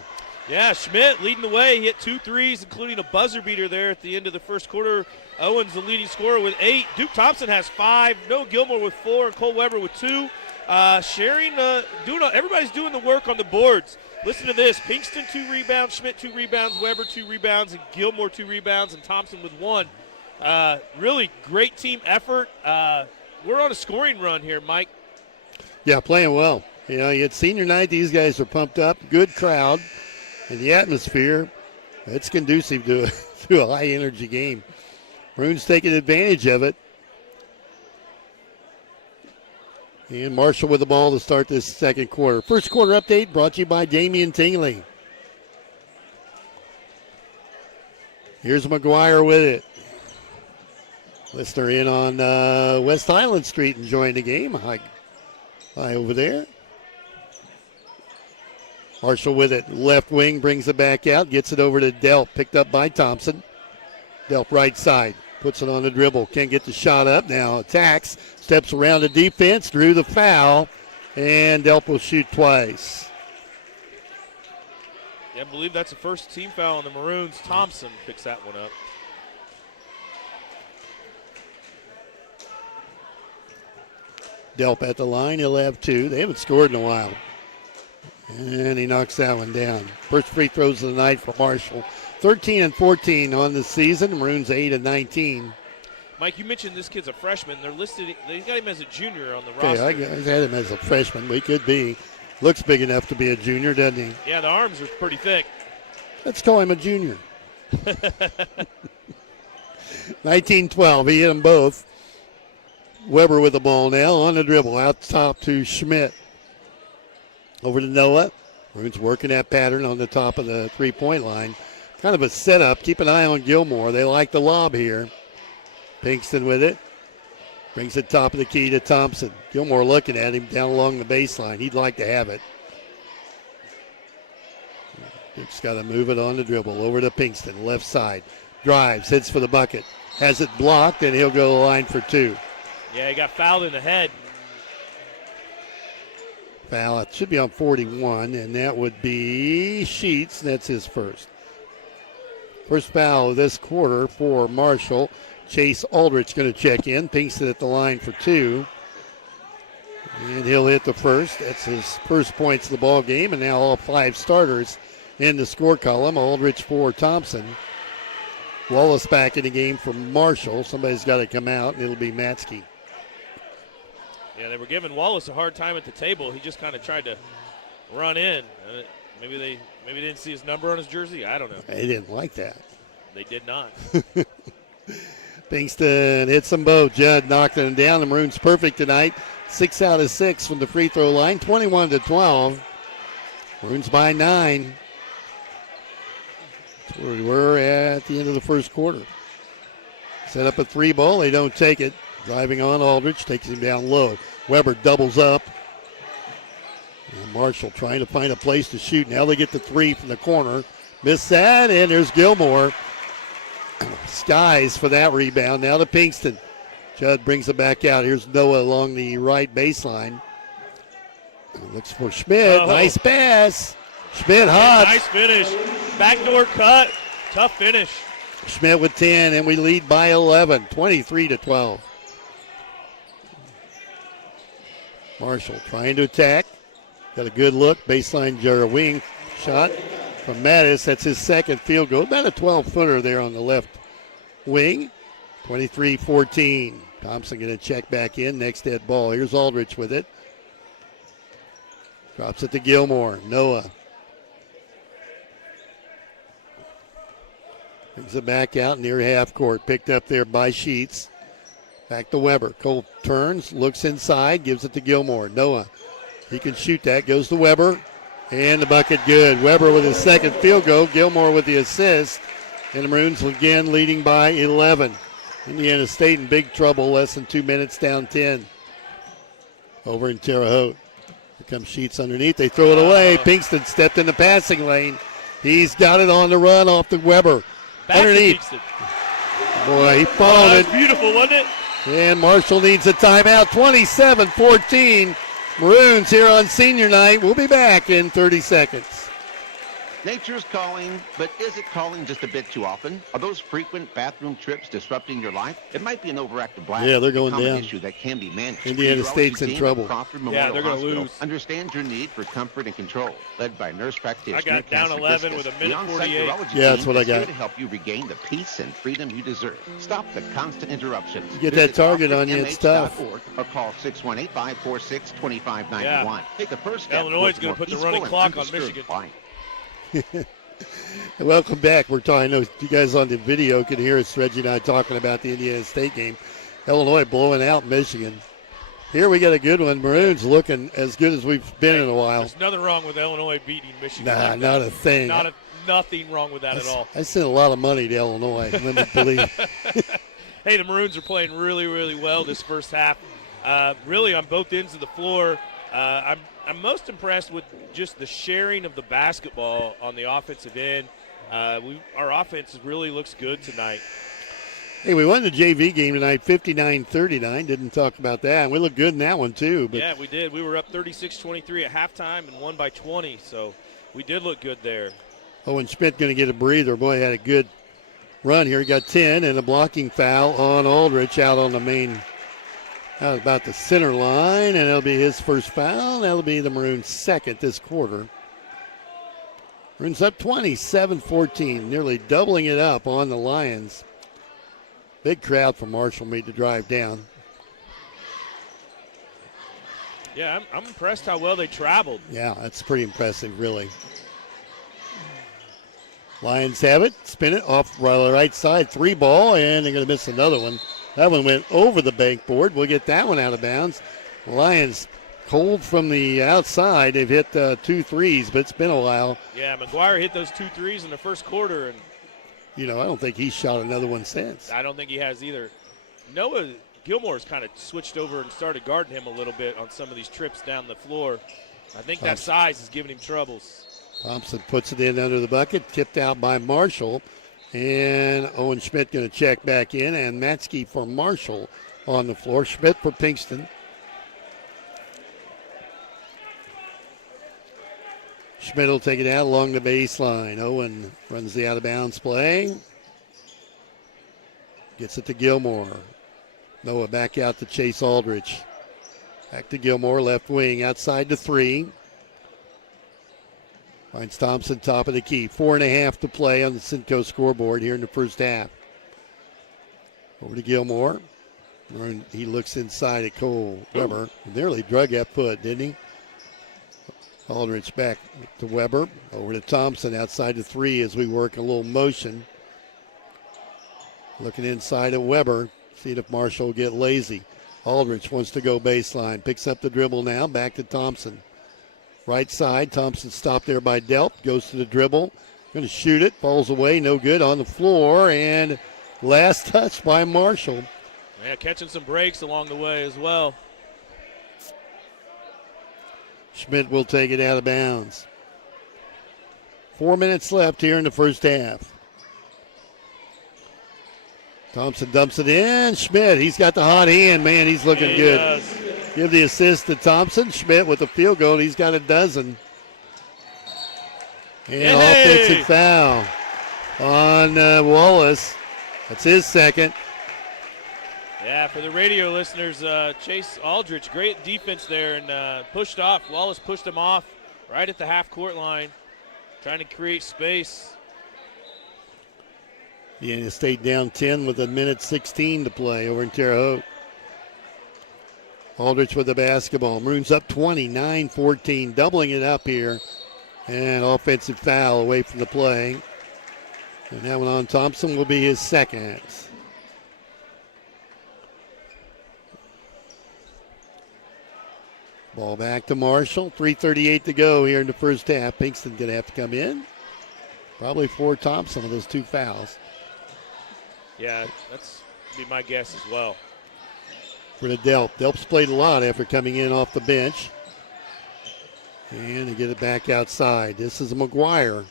Yeah, Schmidt leading the way. He hit 2 threes, including a buzzer beater there at the end of the first quarter. Owens the leading scorer with 8. Duke Thompson has 5. Noah Gilmore with 4, and Cole Weber with 2. Everybody's doing the work on the boards. Listen to this. Pinkston 2 rebounds, Schmidt 2 rebounds, Weber 2 rebounds, and Gilmore 2 rebounds, and Thompson with 1. Really great team effort. We're on a scoring run here, Mike. Yeah, playing well. You know, you had senior night. These guys are pumped up. Good crowd. And the atmosphere, it's conducive to a high-energy game. Maroons taking advantage of it. And Marshall with the ball to start this second quarter. First quarter update brought to you by Damian Tingley. Here's McGuire with it. Listener in on West Highland Street enjoying the game. Hi over there. Marshall with it. Left wing brings it back out. Gets it over to Delp. Picked up by Thompson. Delp right side. Puts it on the dribble. Can't get the shot up. Now attacks. Steps around the defense. Drew the foul. And Delp will shoot twice. Yeah, I believe that's the first team foul on the Maroons. Thompson picks that one up. Delp at the line. He'll have 2. They haven't scored in a while. And he knocks that one down. First free throws of the night for Marshall. 13-14 on the season. Maroons 8-19. Mike, you mentioned this kid's a freshman. They're listed. They got him as a junior on the Okay, roster. I had him as a freshman, but he could be. Looks big enough to be a junior, doesn't he? Yeah, the arms are pretty thick. Let's call him a junior. 19-12. He hit them both. Weber with the ball now on the dribble. Out top to Schmidt. Over to Noah. Maroons working that pattern on the top of the three-point line. Kind of a setup. Keep an eye on Gilmore. They like the lob here. Pinkston with it. Brings it top of the key to Thompson. Gilmore looking at him down along the baseline. He'd like to have it. Duke's got to move it on the dribble. Over to Pinkston, left side. Drives, hits for the bucket. Has it blocked, and he'll go to the line for 2. Yeah, he got fouled in the head. Foul. It should be on 41, and that would be Sheets. That's his first. First foul of this quarter for Marshall. Chase Aldrich going to check in. Pinkston at the line for 2. And he'll hit the first. That's his first points of the ball game, and now all 5 starters in the score column. Aldrich for Thompson. Wallace back in the game for Marshall. Somebody's got to come out, and it'll be Matsky. Yeah, they were giving Wallace a hard time at the table. He just kind of tried to run in. Maybe they didn't see his number on his jersey. I don't know. They didn't like that. They did not. Pinkston hits them both. Judd knocked them down. The Maroons perfect tonight. 6 out of 6 from the free throw line. 21-12. Maroons by 9. That's where we were at the end of the first quarter. Set up a 3 ball. They don't take it. Driving on, Aldrich takes him down low. Weber doubles up. And Marshall trying to find a place to shoot. Now they get the 3 from the corner. Missed that, and there's Gilmore. Skies for that rebound. Now to Pinkston. Judd brings it back out. Here's Noah along the right baseline. Looks for Schmidt. Nice pass. Schmidt hot. Nice finish. Backdoor cut. Tough finish. Schmidt with 10, and we lead by 11. 23-12. Marshall trying to attack. Got a good look. Baseline wing shot from Mattis. That's his second field goal. About a 12-footer there on the left wing. 23-14. Thompson going to check back in. Next dead ball. Here's Aldrich with it. Drops it to Gilmore. Noah. Brings it back out near half court. Picked up there by Sheets. Back to Weber. Cole turns, looks inside, gives it to Gilmore. Noah, he can shoot that. Goes to Weber. And the bucket good. Weber with his second field goal. Gilmore with the assist. And the Maroons again leading by 11. Indiana State in big trouble. Less than 2 minutes down 10. Over in Terre Haute. Here comes Sheets underneath. They throw it away. Pinkston stepped in the passing lane. He's got it on the run off to Weber. Back underneath. To Boy, he followed it. Beautiful, wasn't it? And Marshall needs a timeout. 27-14. Maroons here on senior night. We'll be back in 30 seconds. Nature's calling, but is it calling just a bit too often? Are those frequent bathroom trips disrupting your life? It might be an overactive bladder. Yeah, they're going a common down. issue that can be managed. Indiana State's in trouble. Yeah, they're going to lose. Understand your need for comfort and control. Led by nurse practitioner. I got down 11 with a minute 48. Yeah, that's what I got. Here to help you regain the peace and freedom you deserve. Stop the constant interruptions. You get that target on you, it's tough. Or call 618-546-2591. Yeah. Take the first step. Illinois is going to put the running clock on Michigan. Welcome back. We're talking. I know you guys on the video can hear us, Reggie and I, talking about the Indiana State game. Illinois blowing out Michigan. Here we got a good one. Maroons looking as good as we've been in a while. There's nothing wrong with Illinois beating Michigan. Nah, not a thing. Nothing wrong with that at all. I sent a lot of money to Illinois. Let me believe. Hey, the Maroons are playing really, really well this first half. Really on both ends of the floor. I'm I'm most impressed with just the sharing of the basketball on the offensive end. Our offense really looks good tonight. Hey, we won the JV game tonight, 59-39. Didn't talk about that. We looked good in that one, too. But yeah, we did. We were up 36-23 at halftime and won by 20, so we did look good there. Owen Schmidt going to get a breather. Boy, had a good run here. He got 10 and a blocking foul on Aldrich out on the main, out about the center line, and that'll be his first foul. That'll be the Maroons' second this quarter. Maroons up 27-14, nearly doubling it up on the Lions. Big crowd from Marshall made the drive down. Yeah, I'm impressed how well they traveled. Yeah, that's pretty impressive, really. Lions have it, spin it off the right side, 3 ball, and they're going to miss another one. That one went over the bank board. We'll get that one out of bounds. Lions cold from the outside. They've hit 2 threes, but it's been a while. Yeah, McGuire hit those 2 threes in the first quarter, and I don't think he's shot another one since. I don't think he has either. Noah Gilmore's kind of switched over and started guarding him a little bit on some of these trips down the floor. I think that size is giving him troubles. Thompson puts it in under the bucket, tipped out by Marshall. And Owen Schmidt going to check back in, and Matsky for Marshall on the floor. Schmidt for Pinkston. Schmidt will take it out along the baseline. Owen runs the out-of-bounds play. Gets it to Gilmore. Noah back out to Chase Aldrich. Back to Gilmore, left wing, outside to 3. Finds Thompson, top of the key. 4.5 to play on the Simcoe scoreboard here in the first half. Over to Gilmore. He looks inside at Cole Weber. Nearly drug that foot, didn't he? Aldrich back to Weber. Over to Thompson, outside to 3 as we work a little motion. Looking inside at Weber. Seeing if Marshall will get lazy. Aldrich wants to go baseline. Picks up the dribble now. Back to Thompson. Right side. Thompson stopped there by Delp. Goes to the dribble. Going to shoot it. Falls away. No good on the floor. And last touch by Marshall. Yeah, catching some breaks along the way as well. Schmidt will take it out of bounds. 4 minutes left here in the first half. Thompson dumps it in. Schmidt, he's got the hot hand, man. He's looking good. Does. Give the assist to Thompson. Schmidt with a field goal. He's got a dozen. And offensive foul on Wallace. That's his second. Yeah, for the radio listeners, Chase Aldrich, great defense there and pushed off. Wallace pushed him off right at the half-court line, trying to create space. Indiana State down 10 with 1:16 to play over in Terre Haute. Aldrich with the basketball. Maroons up 29-14, doubling it up here. And offensive foul away from the play. And that one on Thompson will be his second. Ball back to Marshall. 3:38 to go here in the first half. Pinkston going to have to come in. Probably for Thompson with those 2 fouls. Yeah, that's be my guess as well. For the Delp. Delp's played a lot after coming in off the bench. And they get it back outside. This is McGuire.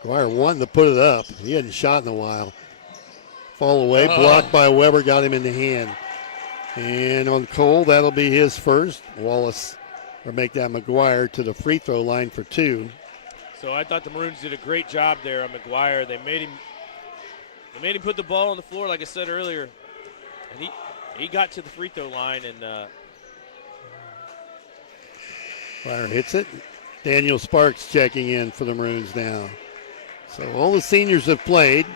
McGuire wanting to put it up. He hadn't shot in a while. Fall away, blocked by Weber, got him in the hand. And on Cole, that'll be his first. Wallace will make that McGuire to the free throw line for 2. So I thought the Maroons did a great job there on McGuire. They made him put the ball on the floor, like I said earlier. And he got to the free throw line and Fire hits it. Daniel Sparks checking in for the Maroons now. So all the seniors have played.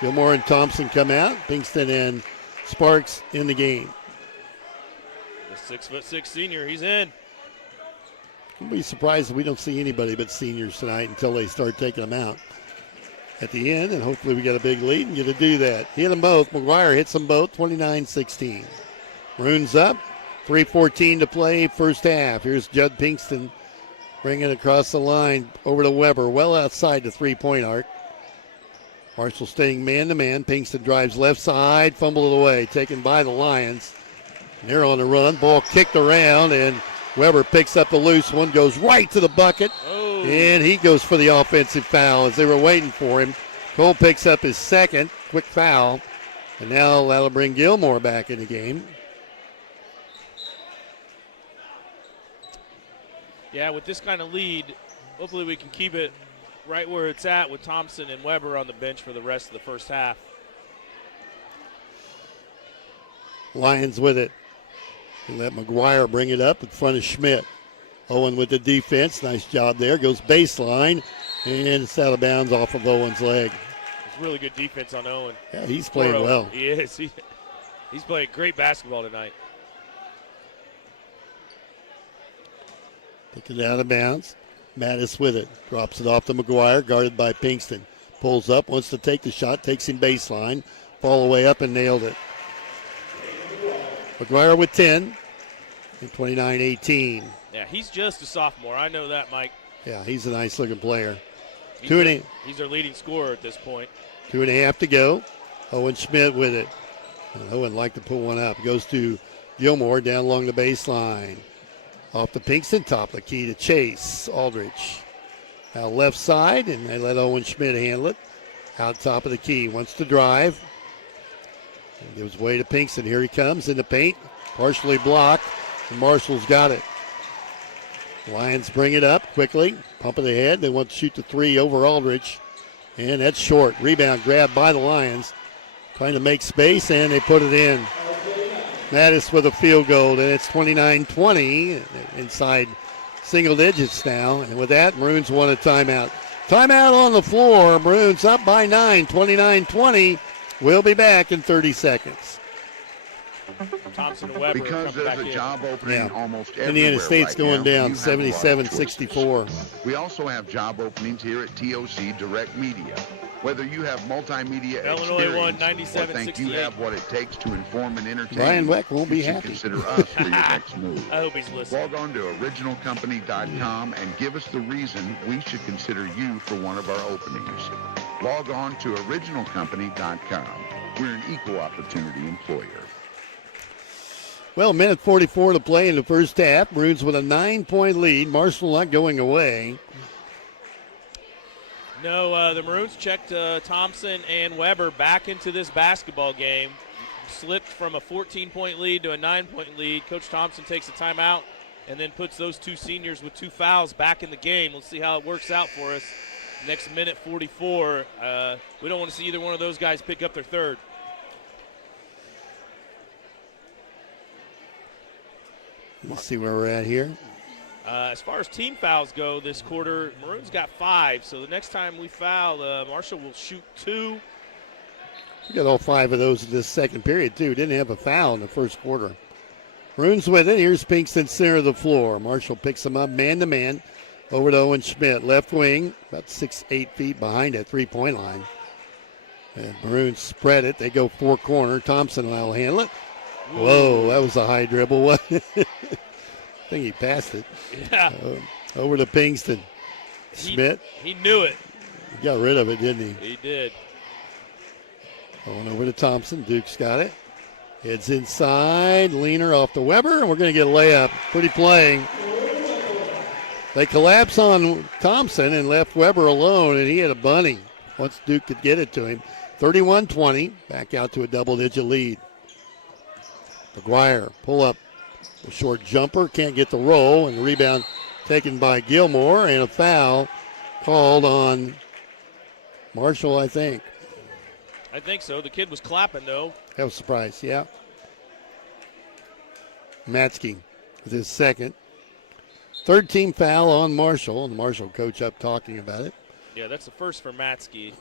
Gilmore and Thompson come out. Pinkston and Sparks in the game. The 6'6" senior, he's in. I'll be surprised if we don't see anybody but seniors tonight until they start taking them out at the end, and hopefully we get a big lead and get to do that. Hit them both. McGuire hits them both, 29-16. Maroons up, 3:14 to play, first half. Here's Judd Pinkston bringing it across the line over to Weber, well outside the three-point arc. Marshall staying man-to-man. Pinkston drives left side, fumble it away, taken by the Lions. And they're on the run. Ball kicked around, and Weber picks up the loose one, goes right to the bucket, and he goes for the offensive foul as they were waiting for him. Cole picks up his second quick foul, and now that'll bring Gilmore back in the game. Yeah, with this kind of lead, hopefully we can keep it right where it's at with Thompson and Weber on the bench for the rest of the first half. Lions with it. They let McGuire bring it up in front of Schmidt. Owen with the defense. Nice job there. Goes baseline, and it's out of bounds off of Owen's leg. It's really good defense on Owen. Yeah, he's playing well. He is. He's playing great basketball tonight. Took it out of bounds. Mattis with it. Drops it off to McGuire, guarded by Pinkston. Pulls up, wants to take the shot, takes him baseline. Fall away up and nailed it. McGuire with 10 and 29-18. Yeah, he's just a sophomore. I know that, Mike. Yeah, he's a nice-looking player. He's their leading scorer at this point. 2.5 to go. Owen Schmidt with it. And Owen like to put one up. Goes to Gilmore down along the baseline. Off the Pinkston, top of the key to Chase Aldridge. Now left side, and they let Owen Schmidt handle it. Out top of the key, wants to drive. And gives way to Pinkston. Here he comes in the paint, partially blocked, and Marshall's got it. Lions bring it up quickly, pump it ahead. They want to shoot the three over Aldridge, and that's short. Rebound grabbed by the Lions, trying to make space, and they put it in. Mattis with a field goal, and it's 29-20 inside single digits now. And with that, Maroons want a timeout. Timeout on the floor. Maroons up by 9, 29-20. We'll be back in 30 seconds. Thompson and Weber because there's a job opening almost everywhere. Indiana State's right going now, down 77-64. We also have job openings here at TOC Direct Media. Whether you have multimedia Illinois won experience or think you have what it takes to inform and entertain, Brian Weck won't be you should happy. consider us for your next move. I hope he's listening. Log on to originalcompany.com and give us the reason we should consider you for one of our openings. Log on to originalcompany.com. We're an equal opportunity employer. Well, minute 44 to play in the first half. Maroons with a 9-point lead. Marshall not going away. No, the Maroons checked Thompson and Weber back into this basketball game. Slipped from a 14-point lead to a 9-point lead. Coach Thompson takes a timeout and then puts those two seniors with 2 fouls back in the game. We'll see how it works out for us. Next minute 44. We don't want to see either one of those guys pick up their third. Let's see where we're at here. As far as team fouls go this quarter, Maroons got 5. So the next time we foul, Marshall will shoot 2. We got all 5 of those in this second period, too. Didn't have a foul in the first quarter. Maroons with it. Here's Pinkston, center of the floor. Marshall picks him up man-to-man over to Owen Schmidt. Left wing, about 6-8 feet behind that three-point line. And Maroons spread it. They go four-corner. Thompson will handle it. Whoa, that was a high dribble, wasn't it? I think he passed it. Yeah. Over to Pinkston. Schmidt. He knew it. He got rid of it, didn't he? He did. Going over to Thompson. Duke's got it. Heads inside. Leaner off to Weber, and we're going to get a layup. Pretty play. They collapse on Thompson and left Weber alone, and he had a bunny once Duke could get it to him. 31-20. Back out to a double-digit lead. McGuire, pull up. A short jumper, can't get the roll, and the rebound taken by Gilmore, and a foul called on Marshall, I think. I think so. The kid was clapping, though. That was a surprise, yeah. Matsky with his second. Third team foul on Marshall, and the Marshall coach up talking about it. Yeah, that's the first for Matsky.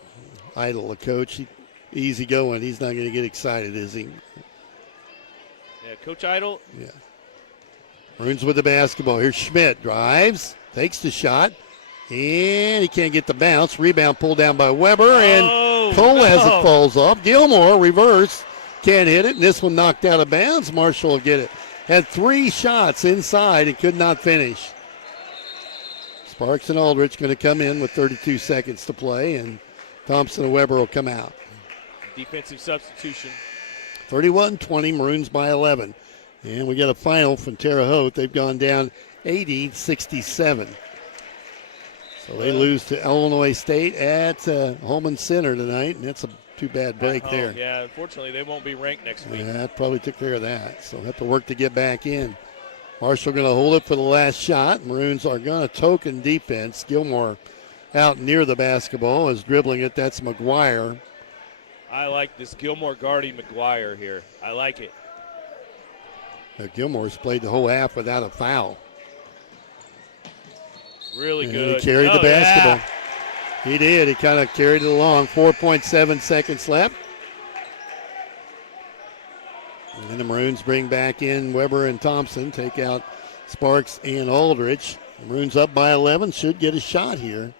Idle, the coach. Easy going. He's not going to get excited, is he? Yeah, Coach Idle. Yeah. Maroons with the basketball. Here's Schmidt. Drives. Takes the shot. And he can't get the bounce. Rebound pulled down by Weber. And Cole has it, falls off. Gilmore, reverse. Can't hit it. And this one knocked out of bounds. Marshall will get it. Had 3 shots inside and could not finish. Sparks and Aldrich going to come in with 32 seconds to play. And Thompson and Weber will come out. Defensive substitution. 31-20, Maroons by 11. And we got a final from Terre Haute. They've gone down 80-67. So they lose to Illinois State at Holman Center tonight, and that's a too bad break there. Yeah, unfortunately, they won't be ranked next week. Yeah, that probably took care of that. So have to work to get back in. Marshall going to hold it for the last shot. Maroons are going to token defense. Gilmore out near the basketball is dribbling it. That's McGuire. I like this Gilmore guarding McGuire here. I like it. Gilmore's played the whole half without a foul. Really and good. He carried the basketball. Yeah. He did. He kind of carried it along. 4.7 seconds left. And the Maroons bring back in Weber and Thompson, take out Sparks and Aldrich. The Maroons up by 11, should get a shot here.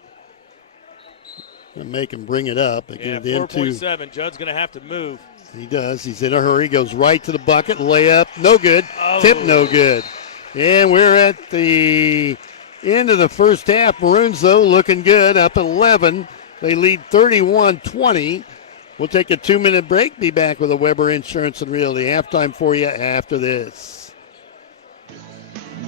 And make him bring it up. They Yeah, get it 4.7. Judd's going to have to move. He does. He's in a hurry. Goes right to the bucket. Layup. No good. Tip no good. And we're at the end of the first half. Maroons, though, looking good. Up 11. They lead 31-20. We'll take a 2-minute break. Be back with a Weber Insurance and Realty halftime for you after this.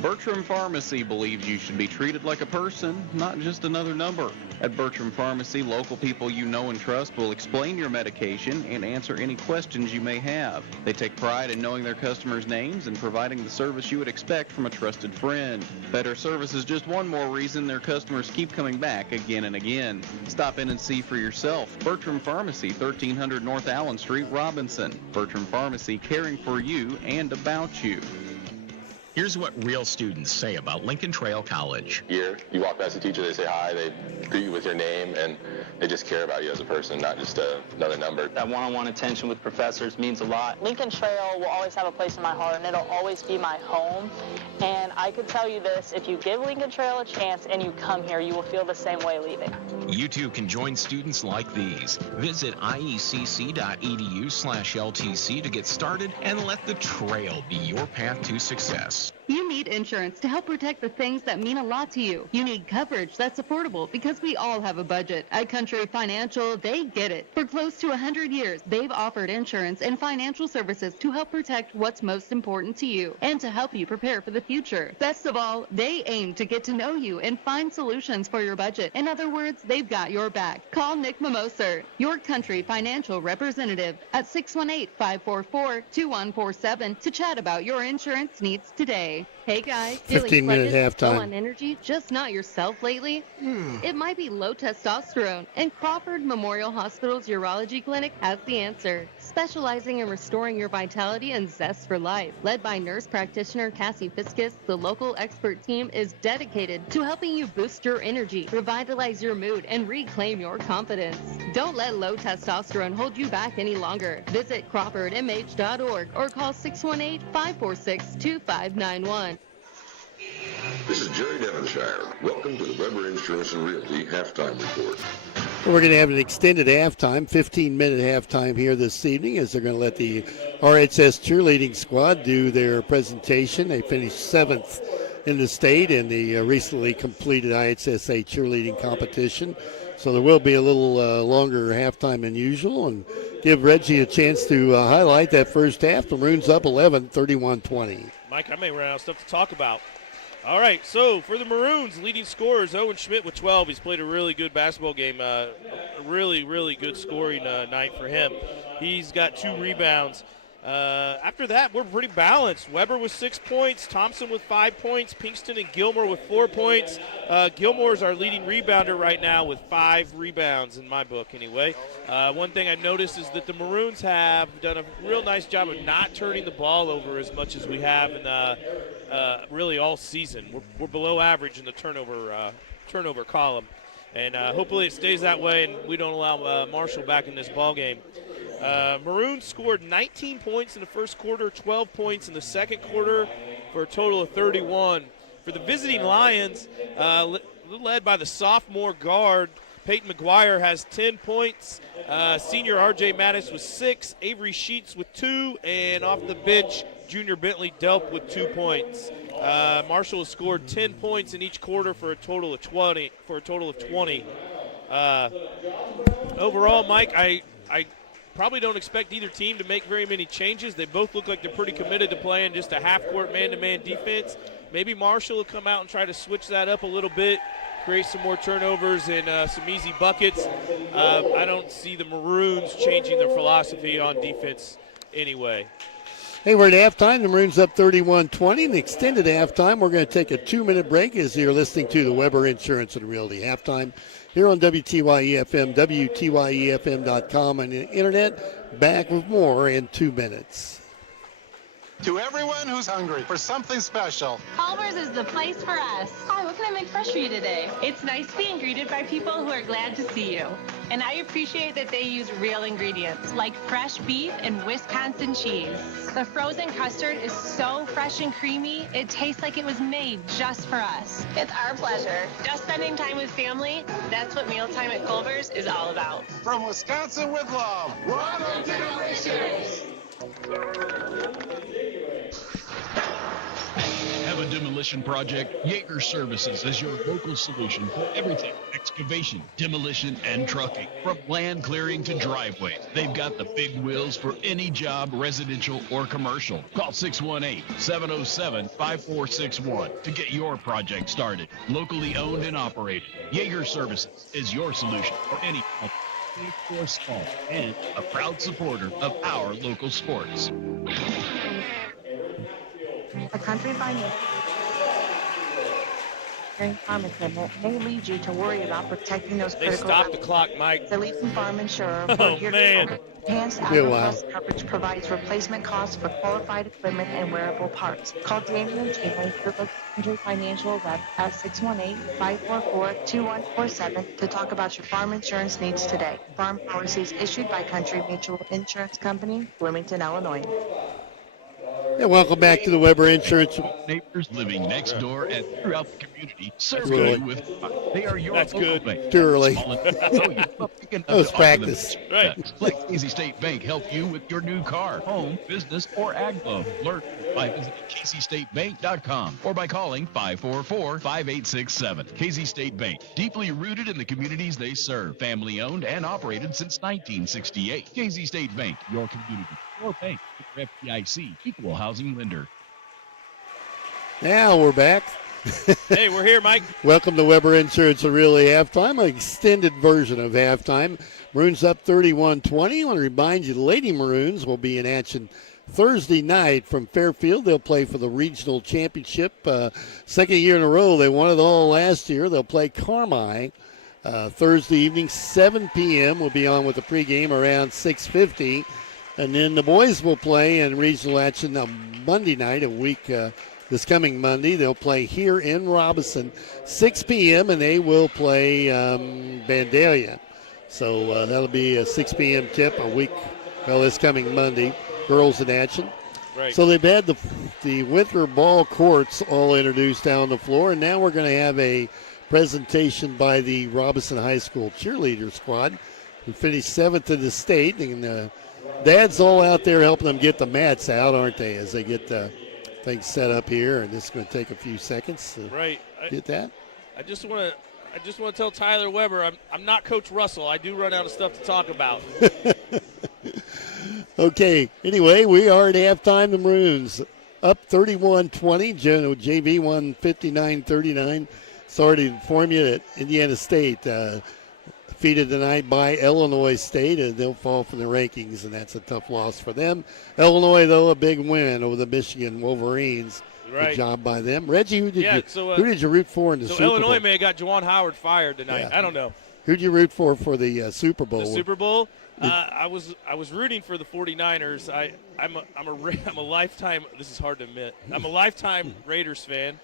Bertram Pharmacy believes you should be treated like a person, not just another number. At Bertram Pharmacy, local people you know and trust will explain your medication and answer any questions you may have. They take pride in knowing their customers' names and providing the service you would expect from a trusted friend. Better service is just one more reason their customers keep coming back again and again. Stop in and see for yourself. Bertram Pharmacy, 1300 North Allen Street, Robinson. Bertram Pharmacy, caring for you and about you. Here's what real students say about Lincoln Trail College. Here, you walk past the teacher, they say hi, they greet you with your name, and they just care about you as a person, not just another number. That one-on-one attention with professors means a lot. Lincoln Trail will always have a place in my heart, and it'll always be my home. And I could tell you this, if you give Lincoln Trail a chance and you come here, you will feel the same way leaving. You too can join students like these. Visit iecc.edu/LTC to get started and let the trail be your path to success. You need insurance to help protect the things that mean a lot to you. You need coverage that's affordable because we all have a budget. At Country Financial, they get it. For close to 100 years, they've offered insurance and financial services to help protect what's most important to you and to help you prepare for the future. Best of all, they aim to get to know you and find solutions for your budget. In other words, they've got your back. Call Nick Mimoser, your Country Financial representative, at 618-544-2147 to chat about your insurance needs today. Hey guys, 15-minute halftime. Low on energy, just not yourself lately? It might be low testosterone, and Crawford Memorial Hospital's Urology Clinic has the answer. Specializing in restoring your vitality and zest for life. Led by nurse practitioner Cassie Fiskus, the local expert team is dedicated to helping you boost your energy, revitalize your mood, and reclaim your confidence. Don't let low testosterone hold you back any longer. Visit CrawfordMH.org or call 618-546-2591. This is Jerry Devonshire. Welcome to the Weber Insurance and Realty Halftime Report. We're going to have an extended halftime, 15-minute halftime here this evening as they're going to let the RHS cheerleading squad do their presentation. They finished 7th in the state in the recently completed IHSA cheerleading competition. So there will be a little longer halftime than usual and give Reggie a chance to highlight that first half. The Maroons up 11, 31-20. Mike, I may run out of stuff to talk about. All right, so for the Maroons, leading scorers, Owen Schmidt with 12. He's played a really good basketball game, a really, really good scoring night for him. He's got 2 rebounds. After that, we're pretty balanced. Weber with 6 points, Thompson with 5 points, Pinkston and Gilmore with 4 points. Gilmore's our leading rebounder right now with 5 rebounds in my book anyway. One thing I noticed is that the Maroons have done a real nice job of not turning the ball over as much as we have in really all season. We're below average in the turnover column. And hopefully it stays that way and we don't allow Marshall back in this ball game. Maroons scored 19 points in the first quarter, 12 points in the second quarter for a total of 31. For the visiting Lions, led by the sophomore guard, Peyton McGuire has 10 points. Senior R.J. Mattis with 6, Avery Sheets with 2, and off the bench, Junior Bentley Delp with 2 points. Marshall has scored 10 points in each quarter for a total of 20. Overall, Mike, I probably don't expect either team to make very many changes. They both look like they're pretty committed to playing just a half-court man-to-man defense. Maybe Marshall will come out and try to switch that up a little bit, create some more turnovers and some easy buckets. I don't see the Maroons changing their philosophy on defense anyway. Hey, we're at halftime. The Maroons up 31-20. An extended halftime. We're going to take a 2-minute break as you're listening to the Weber Insurance and Realty halftime here on WTYE-FM, WTYEFM.com, and the internet. Back with more in 2 minutes. To everyone who's hungry for something special, Culver's is the place for us. Hi, what can I make fresh for you today? It's nice being greeted by people who are glad to see you. And I appreciate that they use real ingredients, like fresh beef and Wisconsin cheese. The frozen custard is so fresh and creamy, it tastes like it was made just for us. It's our pleasure. Just spending time with family, that's what mealtime at Culver's is all about. from Wisconsin with love, Ronald Delicious. Have a demolition project? Yeager Services is your local solution for everything excavation, demolition, and trucking. From land clearing to driveway, they've got the big wheels for any job, residential or commercial. Call 618-707-5461 to get your project started. Locally owned and operated, Yeager Services is your solution for any project, big or small, and a proud supporter of our local sports. A country financial farm equipment may lead you to worry about protecting those They critical. stopped the clock, Mike. The Leeson Farm Insurer. Oh, man. Enhanced Agri-Plus coverage provides replacement costs for qualified equipment and wearable parts. Call Damian Taylor, your local country financial rep at 618-544-2147 to talk about your farm insurance needs today. Farm policies issued by Country Mutual Insurance Company, Bloomington, Illinois. And welcome back to the Weber Insurance. Neighbors living next door and throughout the community serve Really? you with they are your That's local good. bank. Too early. That was practice. Right. Let Casey State Bank help you with your new car, home, business, or ag loan. Learn by visiting CaseyStateBank.com or by calling 544-5867. Casey State Bank, deeply rooted in the communities they serve. Family owned and operated since 1968. Casey State Bank, your community, your bank, your FDIC, equal housing lender. Now we're back. Hey, we're here, Mike. Welcome to Weber Insurance and Really Halftime, an extended version of halftime. Maroons up 31-20. I want to remind you, the Lady Maroons will be in action Thursday night from Fairfield. They'll play for the regional championship. Second year in a row. They won it all last year. They'll play Carmi Thursday evening, 7 p.m. We'll be on with the pregame around 6:50. And then the boys will play in regional action on Monday night, this coming Monday. They'll play here in Robinson, 6 p.m., and they will play Vandalia. So that'll be a 6 p.m. tip this coming Monday. Girls in action. Right. So they've had the winter ball courts all introduced down the floor, and now we're going to have a presentation by the Robinson High School cheerleader squad, who finished 7th in the state, and Dad's all out there helping them get the mats out, aren't they, as they get things set up here. And this is going to take a few seconds to get that. I just want to tell Tyler Weber I'm not Coach Russell. I do run out of stuff to talk about. Okay, anyway, we are at halftime. The Maroons up 31-20. JV won 59-39. Sorry to inform you that Indiana State defeated tonight by Illinois State, and they'll fall from the rankings, and that's a tough loss for them. Illinois, though, a big win over the Michigan Wolverines. Right. Good job by them. Reggie, who did you root for in the Super Bowl? Illinois may have got Juwan Howard fired tonight. Yeah. I don't know. Who'd you root for the Super Bowl? The Super Bowl? I was rooting for the 49ers. I'm a lifetime. This is hard to admit. I'm a lifetime Raiders fan.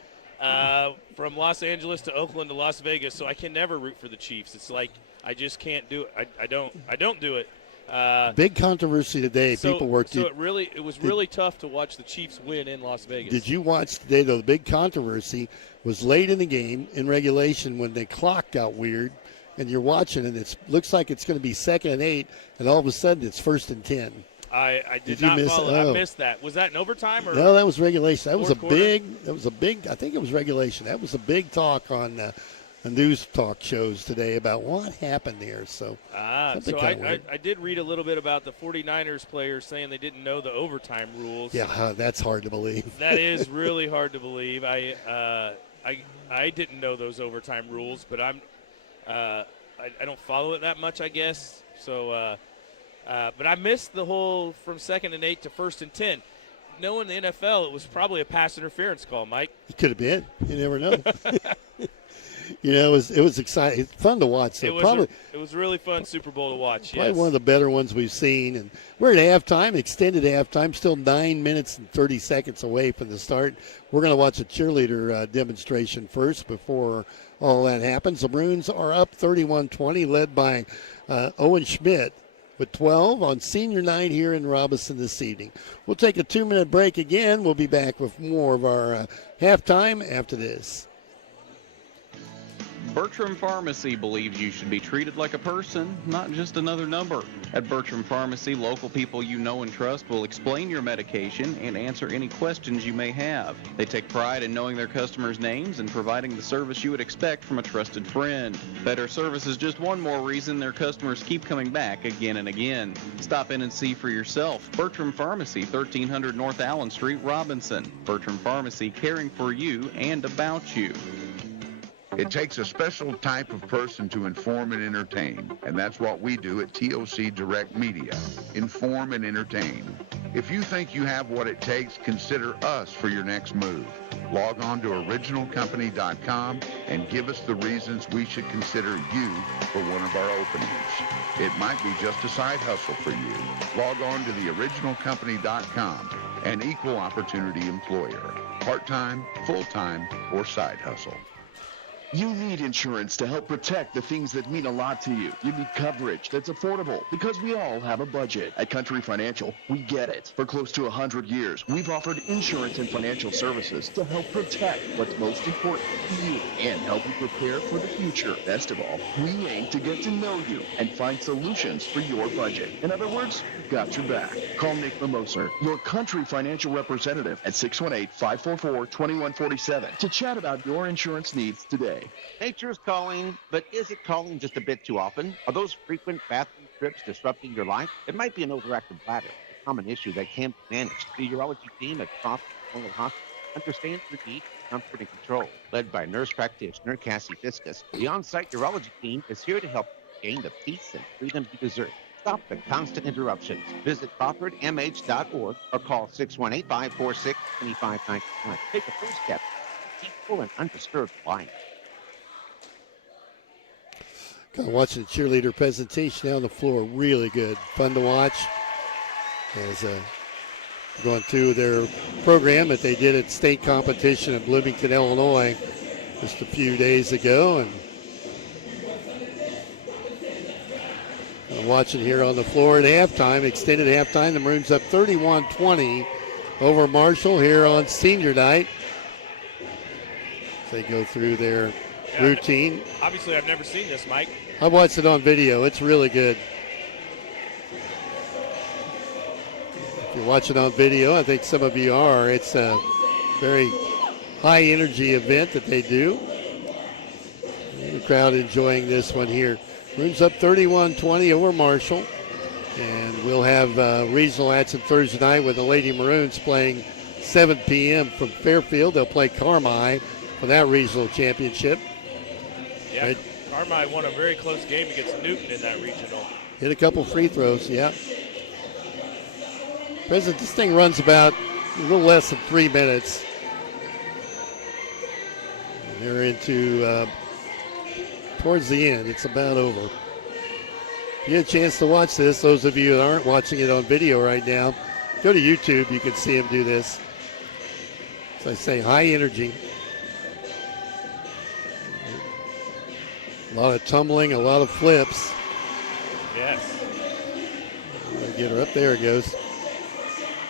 From Los Angeles to Oakland to Las Vegas, so I can never root for the Chiefs. It's like I just can't do it. I don't do it. Big controversy today. People were. It was really tough to watch the Chiefs win in Las Vegas. Did you watch today, though? The big controversy was late in the game in regulation when the clock got weird, and you're watching, and it looks like it's going to be 2nd and 8, and all of a sudden it's 1st and 10. I did not follow. I missed that. Was that in overtime or? No, that was regulation. That was a quarter? big. I think it was regulation. That was a big talk on news talk shows today about what happened there. So, I did read a little bit about the 49ers players saying they didn't know the overtime rules. Yeah, that's hard to believe. That is really hard to believe. I didn't know those overtime rules, but I don't follow it that much, I guess. So, but I missed the whole from 2nd and 8 to 1st and 10. Knowing the NFL, it was probably a pass interference call, Mike. It could have been. You never know. It was exciting. It's fun to watch. So it was really fun Super Bowl to watch. Probably yes. one of the better ones we've seen. And we're at halftime, extended halftime, still 9 minutes and 30 seconds away from the start. We're going to watch a cheerleader demonstration first before all that happens. The Maroons are up 31-20, led by Owen Schmidt with 12 on senior night here in Robinson this evening. We'll take a 2-minute break again. We'll be back with more of our halftime after this. Bertram Pharmacy believes you should be treated like a person, not just another number. At Bertram Pharmacy, local people you know and trust will explain your medication and answer any questions you may have. They take pride in knowing their customers' names and providing the service you would expect from a trusted friend. Better service is just one more reason their customers keep coming back again and again. Stop in and see for yourself. Bertram Pharmacy, 1300 North Allen Street, Robinson. Bertram Pharmacy, caring for you and about you. It takes a special type of person to inform and entertain, and that's what we do at TOC Direct Media. Inform and entertain. If you think you have what it takes, consider us for your next move. Log on to originalcompany.com and give us the reasons we should consider you for one of our openings. It might be just a side hustle for you. Log on to theoriginalcompany.com, an equal opportunity employer. Part-time, full-time, or side hustle. You need insurance to help protect the things that mean a lot to you. You need coverage that's affordable because we all have a budget. At Country Financial, we get it. For close to 100 years, we've offered insurance and financial services to help protect what's most important to you and help you prepare for the future. Best of all, we aim to get to know you and find solutions for your budget. In other words, we've got your back. Call Nick Mimoser, your Country Financial representative at 618-544-2147 to chat about your insurance needs today. Nature's calling, but is it calling just a bit too often? Are those frequent bathroom trips disrupting your life? It might be an overactive bladder, a common issue that can be managed. The urology team at Crawford Memorial Hospital understands your need for comfort and control. Led by nurse practitioner Cassie Fiscus, the on-site urology team is here to help you gain the peace and freedom you deserve. Stop the constant interruptions. Visit CrawfordMH.org or call 618-546-2591. Take the first step to peaceful and undisturbed life. Kind of watching the cheerleader presentation down the floor, really good, fun to watch. As going through their program that they did at state competition in Bloomington, Illinois, just a few days ago, and watching here on the floor at halftime, extended halftime. The Maroons up 31-20 over Marshall here on senior night. They go through their routine. Obviously, I've never seen this, Mike. I watched it on video. It's really good. If you're watching on video, I think some of you are. It's a very high-energy event that they do. And the crowd enjoying this one here. Maroons up 31-20 over Marshall. And we'll have regional action Thursday night with the Lady Maroons playing 7 p.m. from Fairfield. They'll play Carmi for that regional championship. Yeah, right. Carmi won a very close game against Newton in that regional. Hit a couple free throws, yeah. President, this thing runs about a little less than 3 minutes. And they're into towards the end. It's about over. If you get a chance to watch this, those of you that aren't watching it on video right now, go to YouTube. You can see them do this. As I say, high energy. A lot of tumbling, a lot of flips. Yes. Get her up. There it goes.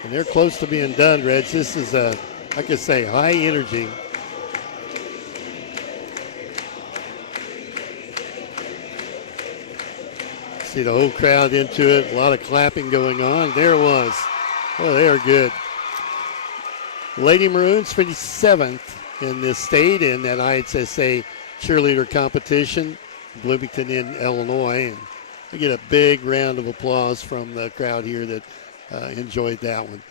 And they're close to being done, Reg. This is, like I say, high energy. See the whole crowd into it. A lot of clapping going on. There it was. Oh, they are good. Lady Maroons 57th in this state in that IHSA cheerleader competition, Bloomington in Illinois. And we get a big round of applause from the crowd here that enjoyed that one.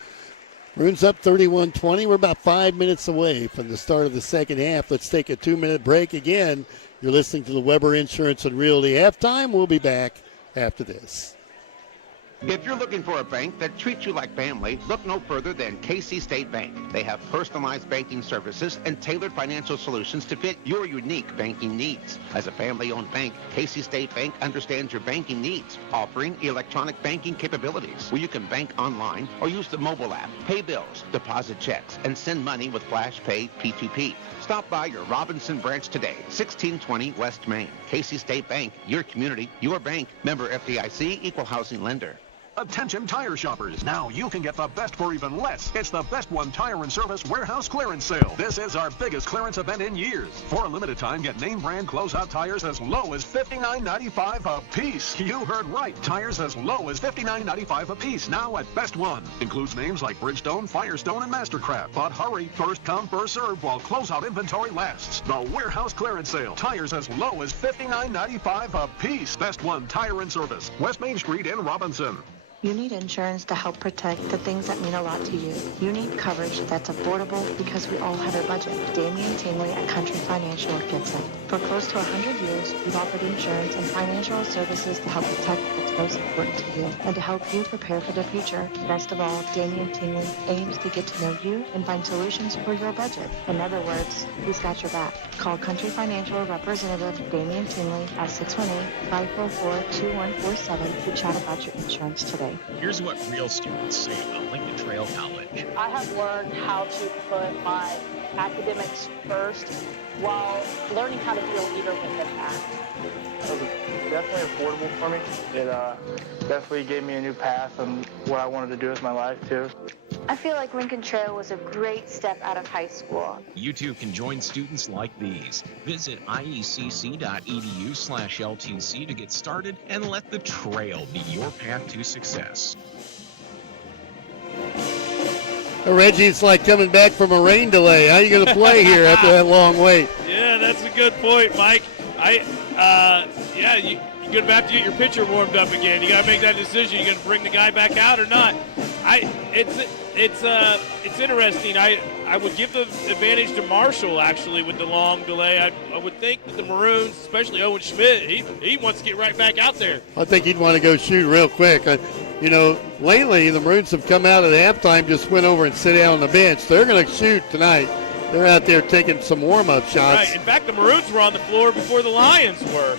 Maroons up 31-20. We're about 5 minutes away from the start of the second half. Let's take a 2-minute break again. You're listening to the Weber Insurance and Realty Halftime. We'll be back after this. If you're looking for a bank that treats you like family, look no further than KC State Bank. They have personalized banking services and tailored financial solutions to fit your unique banking needs. As a family-owned bank, KC State Bank understands your banking needs, offering electronic banking capabilities where you can bank online or use the mobile app, pay bills, deposit checks, and send money with Flash Pay P2P. Stop by your Robinson branch today, 1620 West Main. KC State Bank, your community, your bank. Member FDIC, equal housing lender. Attention tire shoppers. Now you can get the best for even less. It's the Best One Tire and Service Warehouse Clearance Sale. This is our biggest clearance event in years. For a limited time, get name brand closeout tires as low as $59.95 a piece. You heard right. Tires as low as $59.95 a piece now at Best One. Includes names like Bridgestone, Firestone, and Mastercraft. But hurry, first come, first serve while closeout inventory lasts. The Warehouse Clearance Sale. Tires as low as $59.95 a piece. Best One Tire and Service. West Main Street in Robinson. You need insurance to help protect the things that mean a lot to you. You need coverage that's affordable because we all have a budget. Damian Tingley at Country Financial gets it. For close to 100 years, we've offered insurance and financial services to help protect what's most important to you and to help you prepare for the future. Best of all, Damian Tingley aims to get to know you and find solutions for your budget. In other words, he's got your back. Call Country Financial representative Damian Tingley at 618-544-2147 to chat about your insurance today. Here's what real students say about Lincoln Trail College. I have learned how to put my academics first while learning how to be a leader within that. It was definitely affordable for me. It definitely gave me a new path on what I wanted to do with my life, too. I feel like Lincoln Trail was a great step out of high school. You too can join students like these. Visit iecc.edu/LTC to get started and let the trail be your path to success. Reggie, it's like coming back from a rain delay. How are you going to play here after that long wait? Yeah, that's a good point, Mike. You're going to have to get your pitcher warmed up again. You got to make that decision. You going to bring the guy back out or not? It's interesting. I would give the advantage to Marshall, actually, with the long delay. I would think that the Maroons, especially Owen Schmidt, he wants to get right back out there. I think he'd want to go shoot real quick. Lately the Maroons have come out at halftime, just went over and sit down on the bench. They're going to shoot tonight. They're out there taking some warm-up shots. Right. In fact, the Maroons were on the floor before the Lions were,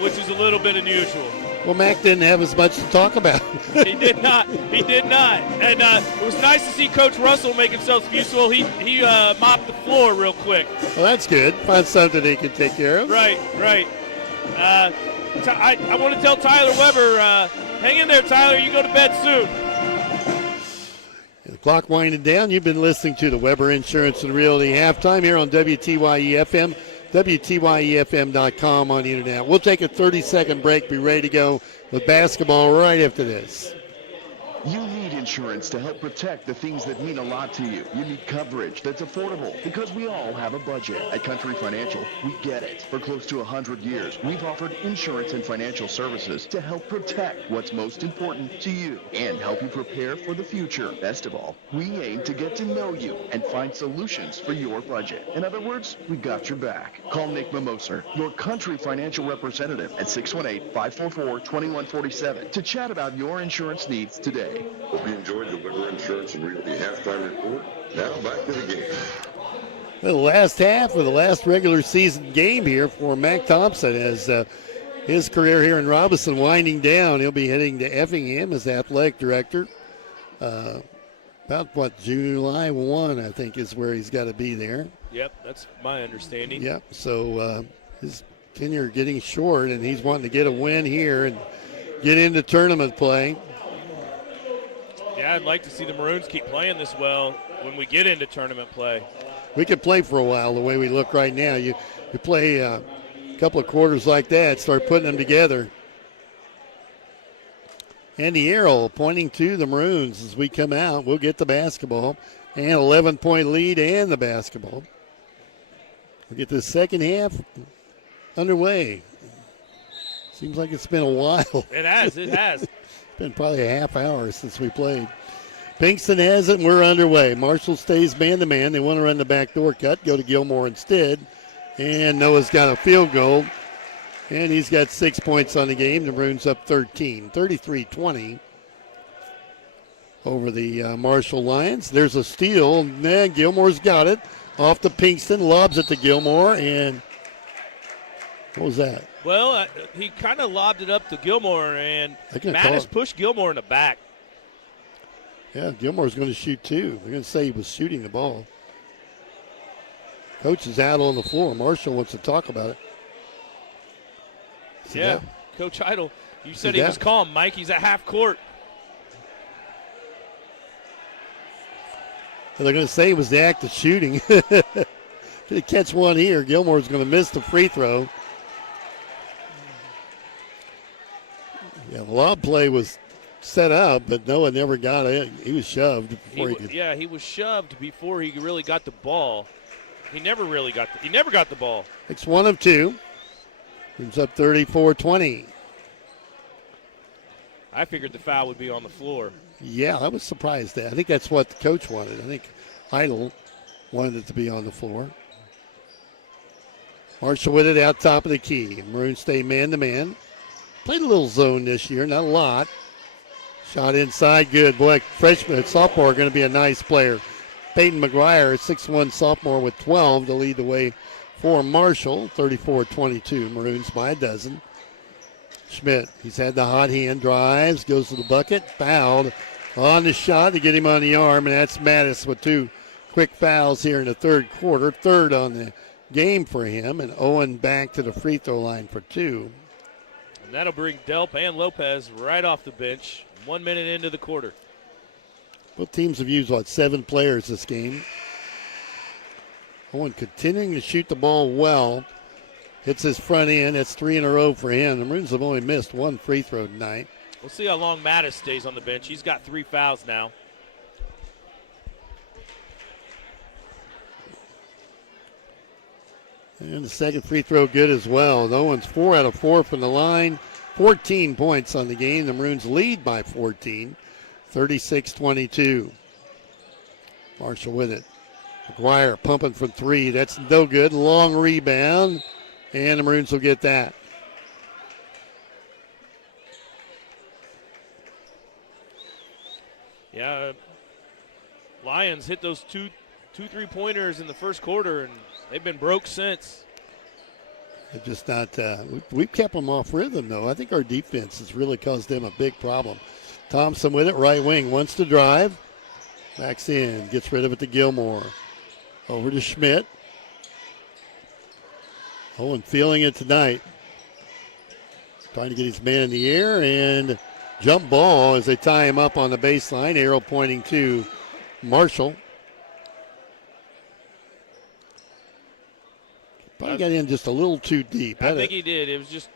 which is a little bit unusual. Well, Mac didn't have as much to talk about. He did not. And it was nice to see Coach Russell make himself useful. He mopped the floor real quick. Well, that's good. Find something he can take care of. Right. I want to tell Tyler Weber, hang in there, Tyler. You go to bed soon. The clock winding down. You've been listening to the Weber Insurance and Realty Halftime here on WTYE-FM, WTYEFM.com on the internet. We'll take a 30-second break, be ready to go with basketball right after this. You need insurance to help protect the things that mean a lot to you. You need coverage that's affordable because we all have a budget. At Country Financial, we get it. For close to 100 years, we've offered insurance and financial services to help protect what's most important to you and help you prepare for the future. Best of all, we aim to get to know you and find solutions for your budget. In other words, we got your back. Call Nick Mimoser, your Country Financial representative at 618-544-2147 to chat about your insurance needs today. Hope you enjoyed the Weber Insurance and Realty halftime report. Now back to the game. The last half of the last regular season game here for Mac Thompson as his career here in Robinson winding down. He'll be heading to Effingham as athletic director. July 1, I think, is where he's got to be there. Yep, that's my understanding. Yep, so his tenure getting short, and he's wanting to get a win here and get into tournament play. Yeah, I'd like to see the Maroons keep playing this well when we get into tournament play. We could play for a while the way we look right now. You play a couple of quarters like that, start putting them together. Andy Errol pointing to the Maroons as we come out. We'll get the basketball and 11-point lead and the basketball. We'll get the second half underway. Seems like it's been a while. It has. It's been probably a half hour since we played. Pinkston has it, and we're underway. Marshall stays man-to-man. They want to run the backdoor cut, go to Gilmore instead. And Noah's got a field goal, and he's got 6 points on the game. The Maroons up 13, 33-20 over the Marshall Lions. There's a steal, and Gilmore's got it. Off to Pinkston, lobs it to Gilmore, and what was that? Well, he kind of lobbed it up to Gilmore, and gonna Mattis pushed Gilmore in the back. Yeah, Gilmore's going to shoot too. They're going to say he was shooting the ball. Coach is out on the floor. Marshall wants to talk about it. Coach Idle, you said he was calm, Mike. He's at half court. And they're going to say it was the act of shooting. If they catch one here, Gilmore's going to miss the free throw. Yeah, the lob play was set up, but Noah never got it. He was shoved before he could. Yeah, he was shoved before he really got the ball. He never got the ball. It's 1 of 2. Brings up 34-20. I figured the foul would be on the floor. Yeah, I was surprised that. I think that's what the coach wanted. I think Idle wanted it to be on the floor. Marshall with it out top of the key. Maroons stay man-to-man. Played a little zone this year, not a lot. Shot inside, good. Boy, freshman, sophomore, going to be a nice player. Peyton McGuire, 6'1 sophomore with 12 to lead the way for Marshall. 34-22, Maroons by a dozen. Schmidt, he's had the hot hand, drives, goes to the bucket, fouled on the shot to get him on the arm, and that's Mattis with 2 quick fouls here in the third quarter. Third on the game for him, and Owen back to the free throw line for 2. And that'll bring Delp and Lopez right off the bench. 1 minute into the quarter. Both teams have used, 7 players this game. Owen continuing to shoot the ball well. Hits his front end. That's 3 in a row for him. The Maroons have only missed 1 free throw tonight. We'll see how long Mattis stays on the bench. He's got 3 fouls now. And the second free throw good as well. Owen's 4 out of 4 from the line. 14 points on the game. The Maroons lead by 14. 36-22. Marshall with it. McGuire pumping from 3. That's no good. Long rebound. And the Maroons will get that. Yeah, Lions hit those two 3-pointers in the first quarter, and they've been broke since. They're just not, we've kept them off rhythm, though. I think our defense has really caused them a big problem. Thompson with it, right wing, wants to drive. Backs in, gets rid of it to Gilmore. Over to Schmidt. Owen feeling it tonight. Trying to get his man in the air, and jump ball as they tie him up on the baseline. Arrow pointing to Marshall. Probably got in just a little too deep. I think he did. It was just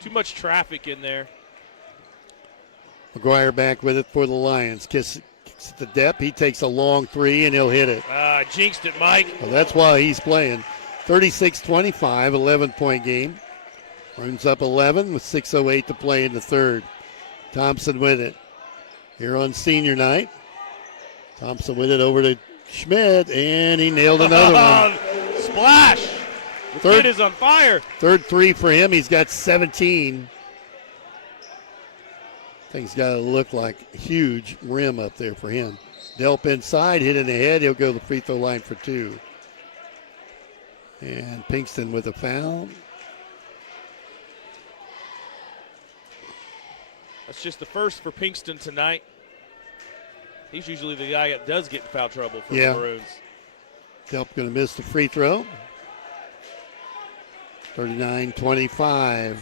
too much traffic in there. McGuire back with it for the Lions. Kicks it to Depp. He takes a long 3, and he'll hit it. Jinxed it, Mike. Well, that's why he's playing. 36-25, 11-point game. Runs up 11 with 6:08 to play in the third. Thompson with it. Here on senior night. Thompson with it over to Schmidt, and he nailed another one. Splash! The kid is on fire. Third 3 for him. He's got 17. Thing's got to look like a huge rim up there for him. Delp inside, hit in the head. He'll go to the free throw line for 2. And Pinkston with a foul. That's just the first for Pinkston tonight. He's usually the guy that does get in foul trouble for the Maroons. Delp going to miss the free throw. 39-25.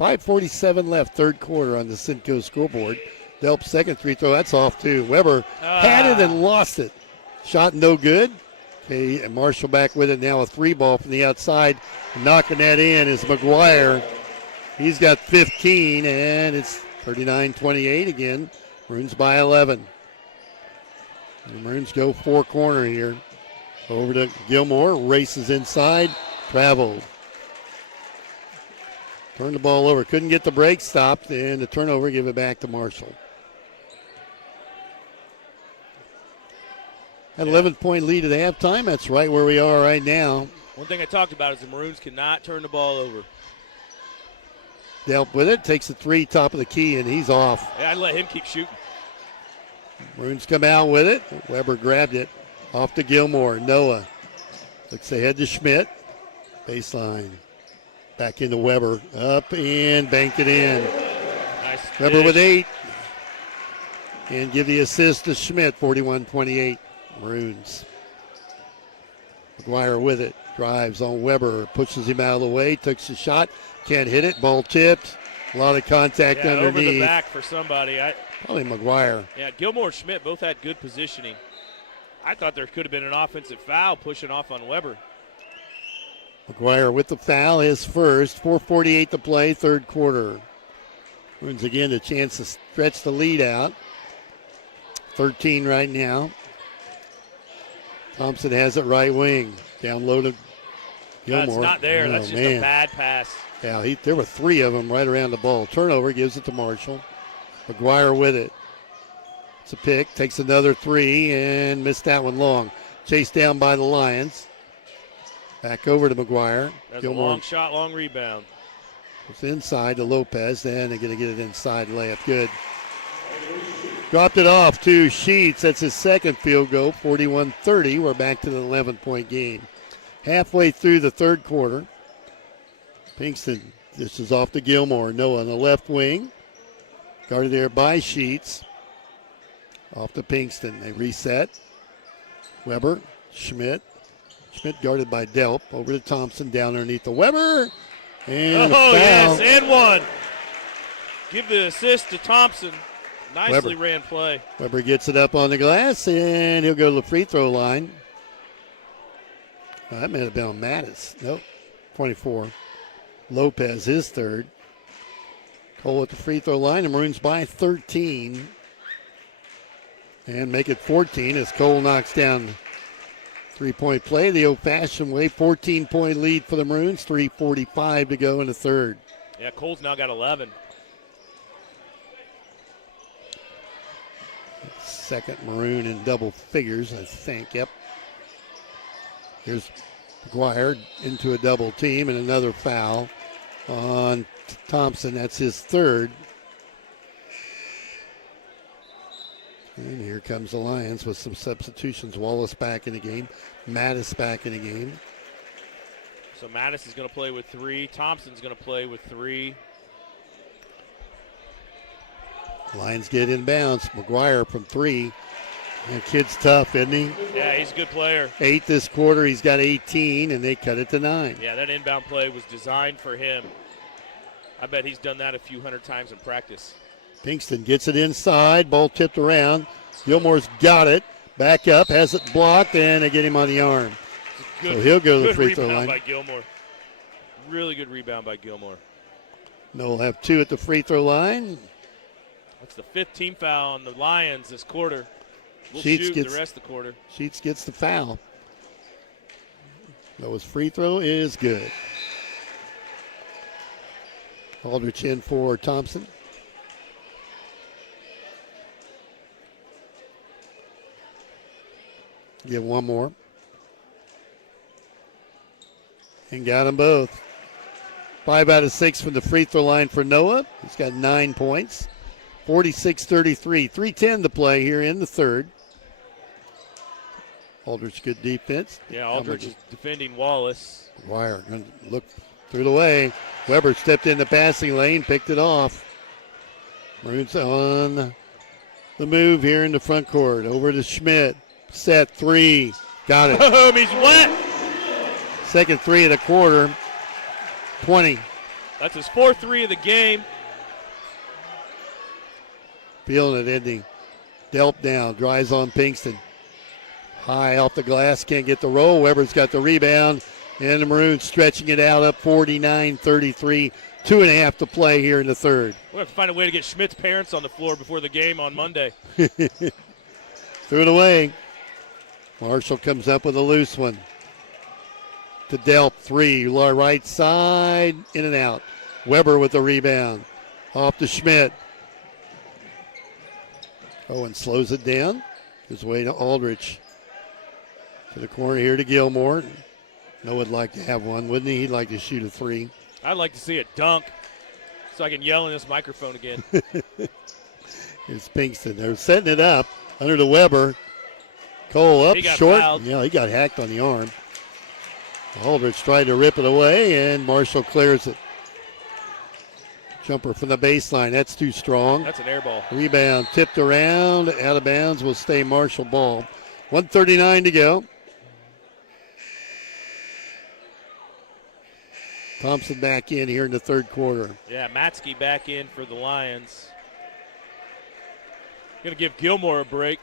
5:47 left, third quarter on the Simcoe scoreboard. Delp's second free throw, that's off too. Weber had it and lost it. Shot no good. Okay, and Marshall back with it now, a 3-ball from the outside. Knocking that in is McGuire. He's got 15, and it's 39-28 again. Maroons by 11. The Maroons go 4-corner here. Over to Gilmore, races inside, traveled. Turned the ball over, couldn't get the break stopped, and the turnover, give it back to Marshall. An 11-point lead at halftime. That's right where we are right now. One thing I talked about is the Maroons cannot turn the ball over. Delp with it, takes the three, top of the key, and he's off. Yeah, I'd let him keep shooting. Maroons come out with it. Weber grabbed it. Off to Gilmore. Noah looks ahead to Schmidt. Baseline. Back into Weber. Up and banked it in. Nice Weber dish. with 8. And give the assist to Schmidt. 41-28. Maroons. McGuire with it. Drives on Weber. Pushes him out of the way. Takes the shot. Can't hit it. Ball tipped. A lot of contact underneath. Over the back for somebody. Probably McGuire. Yeah, Gilmore and Schmidt both had good positioning. I thought there could have been an offensive foul pushing off on Weber. McGuire with the foul, his first. 4:48 to play, third quarter. Maroons again a chance to stretch the lead out. 13 right now. Thompson has it right wing. Down low to Gilmore. That's not there. That's just a bad pass. Yeah, there were 3 of them right around the ball. Turnover, gives it to Marshall. McGuire with it. It's a pick. Takes another 3 and missed that one long. Chased down by the Lions. Back over to McGuire. That's Gilmore. A long shot, long rebound. It's inside to Lopez. Then they're going to get it inside layup. Good. Dropped it off to Sheets. That's his second field goal. 41-30. We're back to the 11-point game. Halfway through the third quarter. Pinkston, this is off to Gilmore. Noah on the left wing. Guarded there by Sheets. Off to Pinkston. They reset. Weber, Schmidt. Schmidt guarded by Delp. Over to Thompson down underneath the Weber. And a foul. Yes, and one. Give the assist to Thompson. Nicely ran play. Weber gets it up on the glass, and he'll go to the free throw line. That may have been on Mattis. Nope, 24. Lopez, his third. Cole at the free throw line. The Maroons by 13. And make it 14 as Cole knocks down three-point play the old-fashioned way. 14-point lead for the Maroons. 3:45 to go in the third. Yeah, Cole's now got 11. Second Maroon in double figures, I think. Yep. Here's McGuire into a double team and another foul on Thompson. That's his third. And here comes the Lions with some substitutions. Wallace back in the game. Mattis back in the game. So Mattis is going to play with 3. Thompson's going to play with 3. Lions get inbounds. McGuire from 3. And kid's tough, isn't he? Yeah, he's a good player. 8 this quarter. He's got 18, and they cut it to 9. Yeah, that inbound play was designed for him. I bet he's done that a few hundred times in practice. Pinkston gets it inside. Ball tipped around. Gilmore's got it. Back up. Has it blocked, and they get him on the arm. Good, so he'll go to the free good throw rebound line. by Gilmore. Really good rebound by Gilmore. Noel have 2 at the free throw line. That's the 5th team foul on the Lions this quarter. We'll Sheets shoot gets, the rest of the quarter. Sheets gets the foul. Noah's free throw is good. Aldrich in for Thompson. Give one more. And got them both. 5 out of 6 from the free throw line for Noah. He's got 9 points. 46-33. 3:10 to play here in the third. Aldrich, good defense. Yeah, Aldrich is defending Wallace. Wire going to look through the way. Weber stepped in the passing lane, picked it off. Maroons on the move here in the front court. Over to Schmidt. Set 3. Got it. Boom, he's wet. Second 3 of the quarter. 20. That's his 4th 3 of the game. Feeling it, isn't he? Delp down, drives on Pinkston. High off the glass, can't get the roll. Weber's got the rebound, and the Maroons stretching it out up 49-33. 2.5 to play here in the third. We'll have to find a way to get Schmidt's parents on the floor before the game on Monday. Threw it away. Marshall comes up with a loose one. To Delp, 3, right side, in and out. Weber with the rebound. Off to Schmidt. Owen slows it down. His way to Aldrich. To the corner here to Gilmore. Noah would like to have one, wouldn't he? He'd like to shoot a 3. I'd like to see it dunk so I can yell in this microphone again. Here's Pinkston. They're setting it up under the Weber. Cole up He got short. fouled. Yeah, he got hacked on the arm. Aldrich tried to rip it away, and Marshall clears it. Jumper from the baseline. That's too strong. That's an air ball. Rebound tipped around. Out of bounds will stay Marshall ball. 1:39 to go. Thompson back in here in the third quarter. Yeah, Matsky back in for the Lions. Going to give Gilmore a break.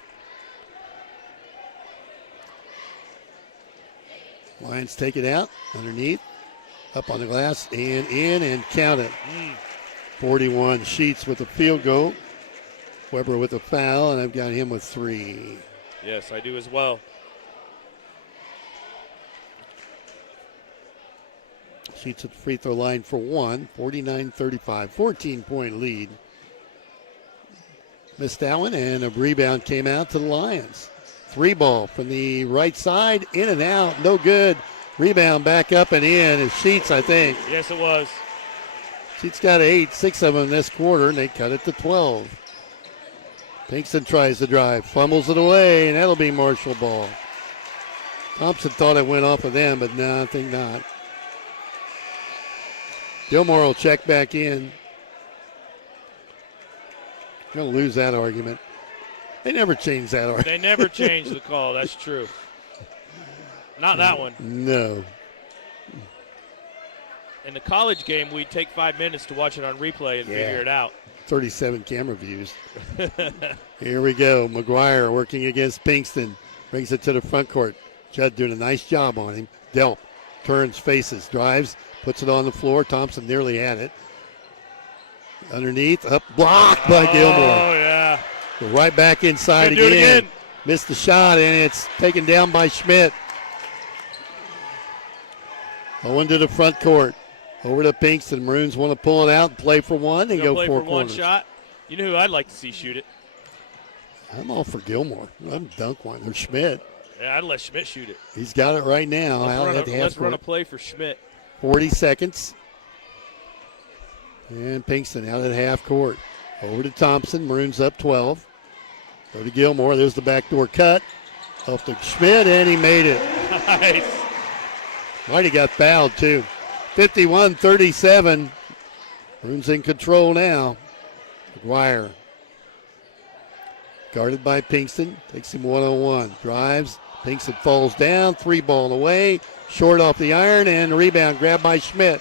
Lions take it out underneath. Up on the glass and in and count it. 41. Sheets with a field goal. Weber with a foul, and I've got him with 3. Yes, I do as well. Sheets at the free throw line for 1. 49-35. 14-point lead. Missed that one, and a rebound came out to the Lions. 3 ball from the right side, in and out, no good. Rebound back up and in is Sheets, I think. Yes, it was. Sheets got 8, 6 of them this quarter, and they cut it to 12. Pinkston tries to drive, fumbles it away, and that'll be Marshall ball. Thompson thought it went off of them, but no, I think not. Gilmore will check back in. Going to lose that argument. They never change that argument. They never change the call. That's true. Not that one. No. In the college game, we take 5 minutes to watch it on replay and figure it out. 37 camera views. Here we go. McGuire working against Pinkston. Brings it to the front court. Judd doing a nice job on him. Delp turns, faces, drives, puts it on the floor. Thompson nearly had it. Underneath, up, blocked by Gilmore. Oh, yeah. Right back inside Do it again. Missed the shot, and it's taken down by Schmidt. Owen to the front court. Over to Pinkston. Maroons want to pull it out and play for one. They go play four for corners. one shot. You know who I'd like to see shoot it? I'm all for Gilmore. I'm dunk one. Or Schmidt. Yeah, I'd let Schmidt shoot it. He's got it right now. Let's run a play for Schmidt. 40 seconds. And Pinkston out at half court. Over to Thompson. Maroons up 12. Go to Gilmore. There's the backdoor cut. Off to Schmidt, and he made it. Nice. Might have got fouled, too. 51-37. Maroons in control now. McGuire. Guarded by Pinkston. Takes him one-on-one. Drives. Pinkston falls down. 3 ball away. Short off the iron, and the rebound grabbed by Schmidt.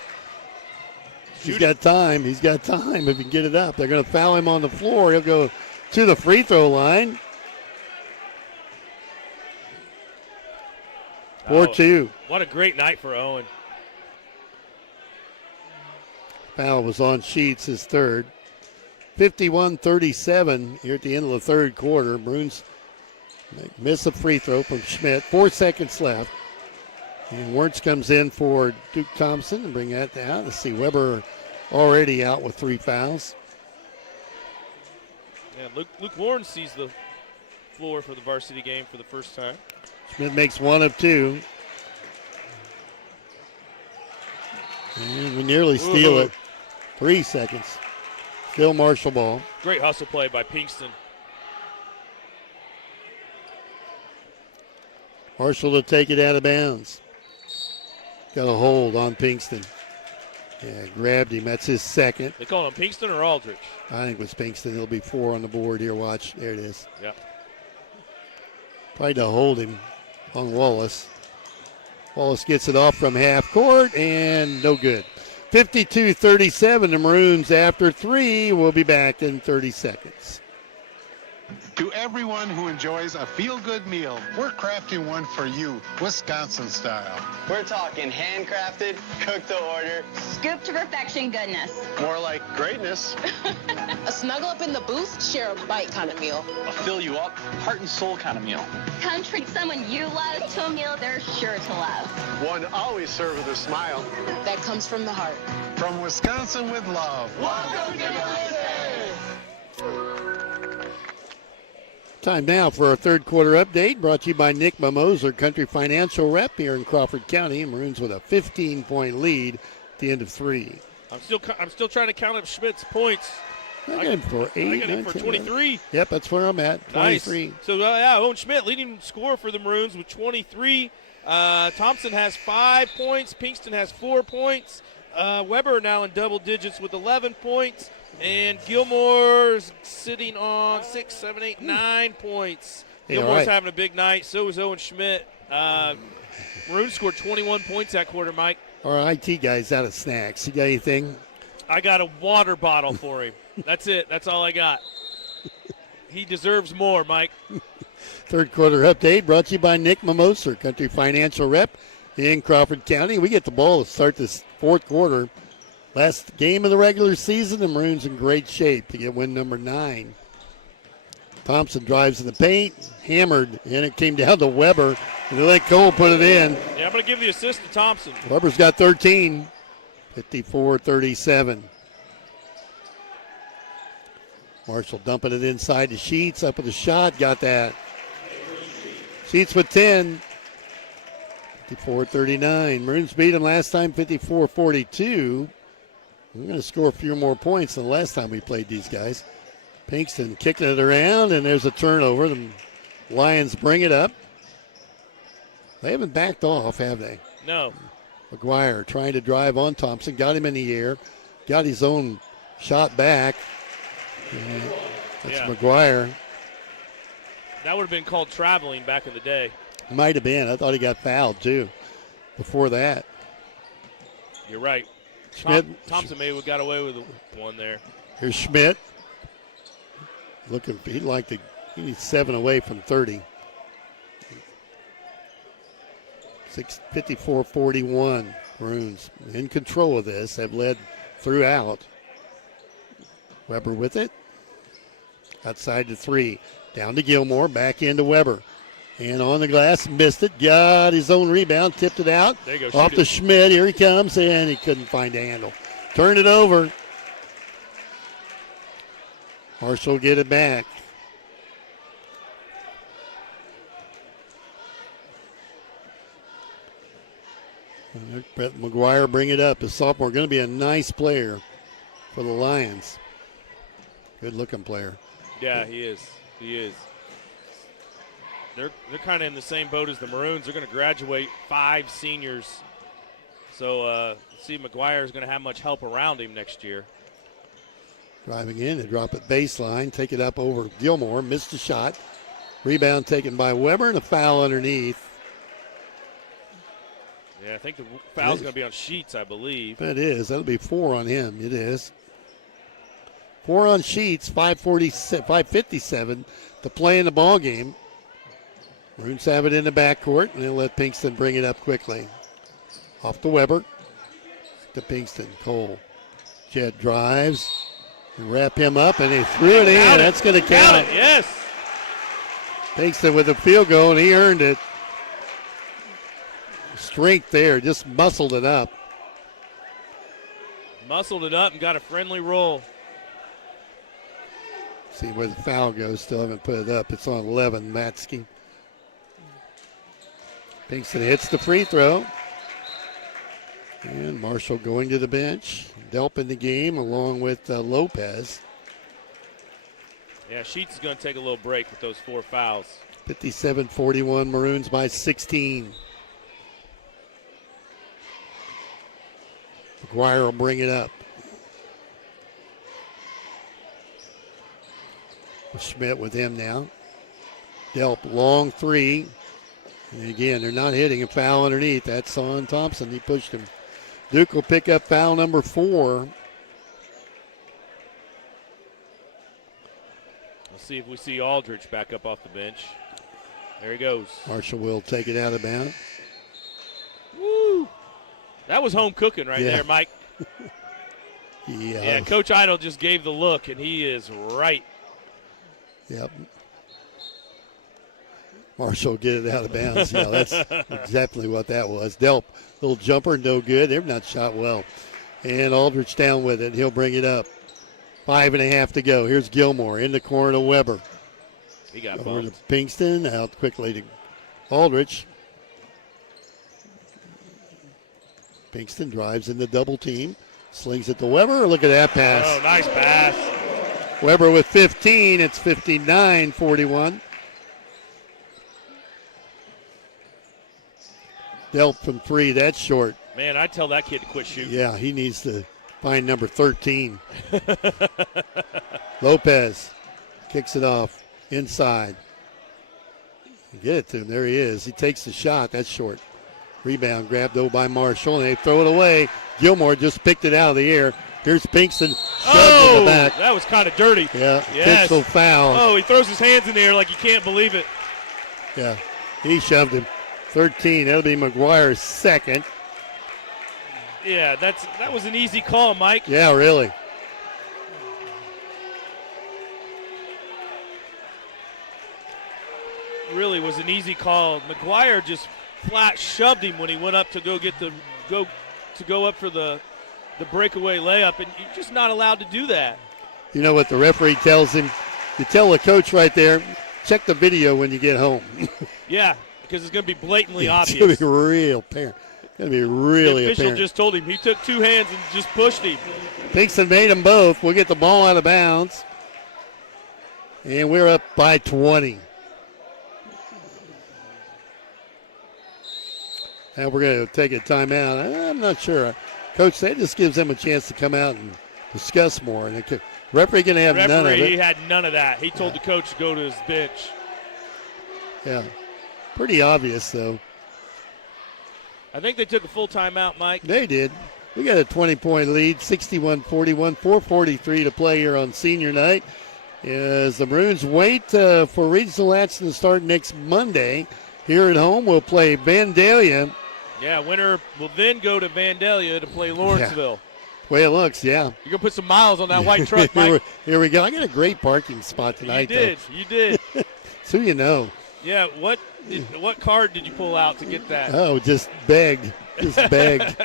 He's got time. He's got time if he can get it up. They're going to foul him on the floor. He'll go to the free throw line. 4-2. What a great night for Owen. Foul was on Sheets, his third. 51-37 here at the end of the third quarter. Maroons miss a free throw from Schmidt. 4 seconds left. And Wertz comes in for Duke Thompson and bring that down. Let's see, Weber already out with 3 fouls. Yeah, Luke Warren sees the floor for the varsity game for the first time. Schmidt makes 1 of 2. And we nearly steal it. 3 seconds. Still Marshall ball. Great hustle play by Pinkston. Marshall to take it out of bounds. Got a hold on Pinkston. Yeah, grabbed him. That's his second. They call him Pinkston or Aldrich? I think it was Pinkston. It'll be 4 on the board here. Watch. There it is. Yep. Tried to hold him on Wallace. Wallace gets it off from half court, and no good. 52-37, the Maroons after 3. We'll be back in 30 seconds. To everyone who enjoys a feel-good meal, we're crafting one for you, Wisconsin style. We're talking handcrafted, cooked to order. Scoop to perfection goodness. More like greatness. A snuggle up in the booth, share a bite kind of meal. A fill you up, heart and soul kind of meal. Come treat someone you love to a meal they're sure to love. One always served with a smile. That comes from the heart. From Wisconsin with love. Welcome to USA! Time now for our third quarter update, brought to you by Nick Mimoser, Country Financial Rep here in Crawford County. Maroons with a 15-point lead at the end of 3. I'm still trying to count up Schmidt's points. I got him for 8. I got him for 23. Yep, that's where I'm at, 23. Nice. So, Owen Schmidt leading scorer for the Maroons with 23. Thompson has 5 points. Pinkston has 4 points. Weber now in double digits with 11 points. And Gilmore's sitting on 6, 7, 8, 9 points. Gilmore's having a big night. So is Owen Schmidt. Maroons scored 21 points that quarter, Mike. Our IT guy's out of snacks. You got anything? I got a water bottle for him. That's it. That's all I got. He deserves more, Mike. Third quarter update brought to you by Nick Mimoser, Country Financial Rep in Crawford County. We get the ball to start this fourth quarter. Last game of the regular season, the Maroons in great shape to get win number 9. Thompson drives in the paint, hammered, and it came down to Weber, and they let Cole put it in. Yeah, I'm going to give the assist to Thompson. Weber's got 13, 54-37. Marshall dumping it inside to Sheets, up with a shot, got that. Sheets with 10, 54-39. Maroons beat them last time, 54-42. We're going to score a few more points than the last time we played these guys. Pinkston kicking it around, and there's a turnover. The Lions bring it up. They haven't backed off, have they? No. McGuire trying to drive on Thompson, got him in the air, got his own shot back. And that's McGuire. That would have been called traveling back in the day. Might have been. I thought he got fouled, too, before that. You're right. Thompson may have got away with one there. Here's Schmidt. Looking, he needs 7 away from 30. 54-41. Maroons in control of this, have led throughout. Weber with it. Outside to 3. Down to Gilmore, back into Weber. And on the glass, missed it. Got his own rebound, tipped it out. There you go, off to Schmidt. Here he comes, and he couldn't find a handle. Turn it over. Marshall will get it back. Brett McGuire bring it up. His sophomore, going to be a nice player for the Lions. Good-looking player. Yeah, he is. He is. They're kind of in the same boat as the Maroons. They're going to graduate 5 seniors. So, see, McGuire is going to have much help around him next year. Driving in, they drop it baseline, take it up over Gilmore, missed a shot. Rebound taken by Weber, and a foul underneath. Yeah, I think the foul's going to be on Sheets, I believe. It is. That'll be 4 on him. It is. 4 on Sheets, 5:57 to play in the ball game. Maroons have it in the backcourt, and they'll let Pinkston bring it up quickly. Off to Weber. To Pinkston. Cole. Jed drives. Wrap him up, and he threw it in. That's going to count. Yes. Pinkston with a field goal, and he earned it. Strength there, just muscled it up. Muscled it up and got a friendly roll. See where the foul goes. Still haven't put it up. It's on 11, Matsky. Pinkston hits the free throw. And Marshall going to the bench. Delp in the game along with Lopez. Yeah, Sheets is going to take a little break with those 4 fouls. 57-41, Maroons by 16. McGuire will bring it up. Schmidt with him now. Delp, long 3. And again, they're not hitting a foul underneath. That's on Thompson. He pushed him. Duke will pick up foul number 4. Let's see if we see Aldrich back up off the bench. There he goes. Marshall will take it out of bounds. Woo! That was home cooking right there, Mike. Yeah, Coach Idle just gave the look, and he is right. Yep. Marshall get it out of bounds. Yeah, that's exactly what that was. Delp, little jumper, no good. They're not shot well. And Aldrich down with it. He'll bring it up. 5.5 to go. Here's Gilmore in the corner to Weber. He got over bumped. to Pinkston. Out quickly to Aldrich. Pinkston drives in the double team. Slings it to Weber. Look at that pass. Oh, nice pass. Weber with 15. It's 59-41. Delp from 3. That's short. Man, I'd tell that kid to quit shooting. Yeah, he needs to find number 13. Lopez kicks it off inside. Get it to him. There he is. He takes the shot. That's short. Rebound grabbed though by Marshall, and they throw it away. Gilmore just picked it out of the air. Here's Pinkston, shoved in the back. That was kind of dirty. Yeah, yes. intentional foul. Oh, he throws his hands in the air like you can't believe it. Yeah, he shoved him. 13, that'll be McGuire's second. Yeah, that was an easy call, Mike. Yeah, really. Really was an easy call. McGuire just flat shoved him when he went up to go up for the breakaway layup, and you're just not allowed to do that. You know what the referee tells him? You tell the coach right there, check the video when you get home. Yeah, because it's going to be blatantly It's obvious. going to be real apparent. Going to be really the official apparent. just told him he took two hands and just pushed him. Pinkston made them both. We'll get the ball out of bounds. And we're up by 20. And we're going to take a timeout. I'm not sure. Coach, that just gives them a chance to come out and discuss more. And the referee going to have none of He it. had none of that. He told the coach to go to his bench. Yeah. Pretty obvious, though. I think they took a full timeout, Mike. They did. We got a 20-point lead, 61-41, 4:43 to play here on senior night. As the Maroons wait for regional action to start next Monday. Here at home, we'll play Vandalia. Yeah, winner will then go to Vandalia to play Lawrenceville. Yeah. Way it looks, yeah. You're going to put some miles on that white truck, Mike. Here we go. I got a great parking spot tonight, You did. So you know. Yeah, what card did you pull out to get that? Oh, just begged. Just begged.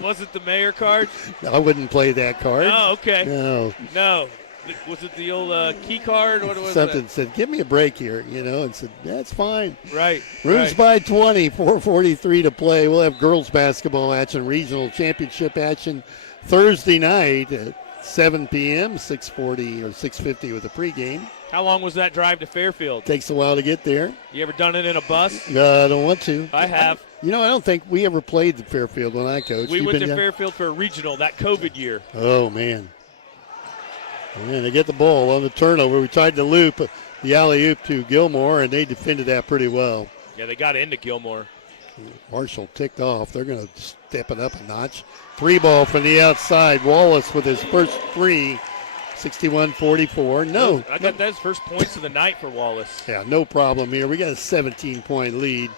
Was it the mayor card? I wouldn't play that card. Oh, okay. No. Was it the old key card? What was Something that? said, give me a break here, and said, that's fine. Right. Maroons by 20, 4:43 to play. We'll have girls basketball action, regional championship action Thursday night at 7 p.m., 6:40 or 6:50 with a pregame. How long was that drive to Fairfield? Takes a while to get there. You ever done it in a bus? No, I don't want to. I have. I don't think we ever played the Fairfield when I coached. We You've went been to down? Fairfield for a regional that COVID year. Oh, man. And they get the ball on the turnover. We tried to loop the alley-oop to Gilmore, and they defended that pretty well. Yeah, they got into Gilmore. Marshall ticked off. They're going to step it up a notch. 3 ball from the outside. Wallace with his first 3, 61-44. No. I got those first points of the night for Wallace. Yeah, no problem here. We got a 17-point lead,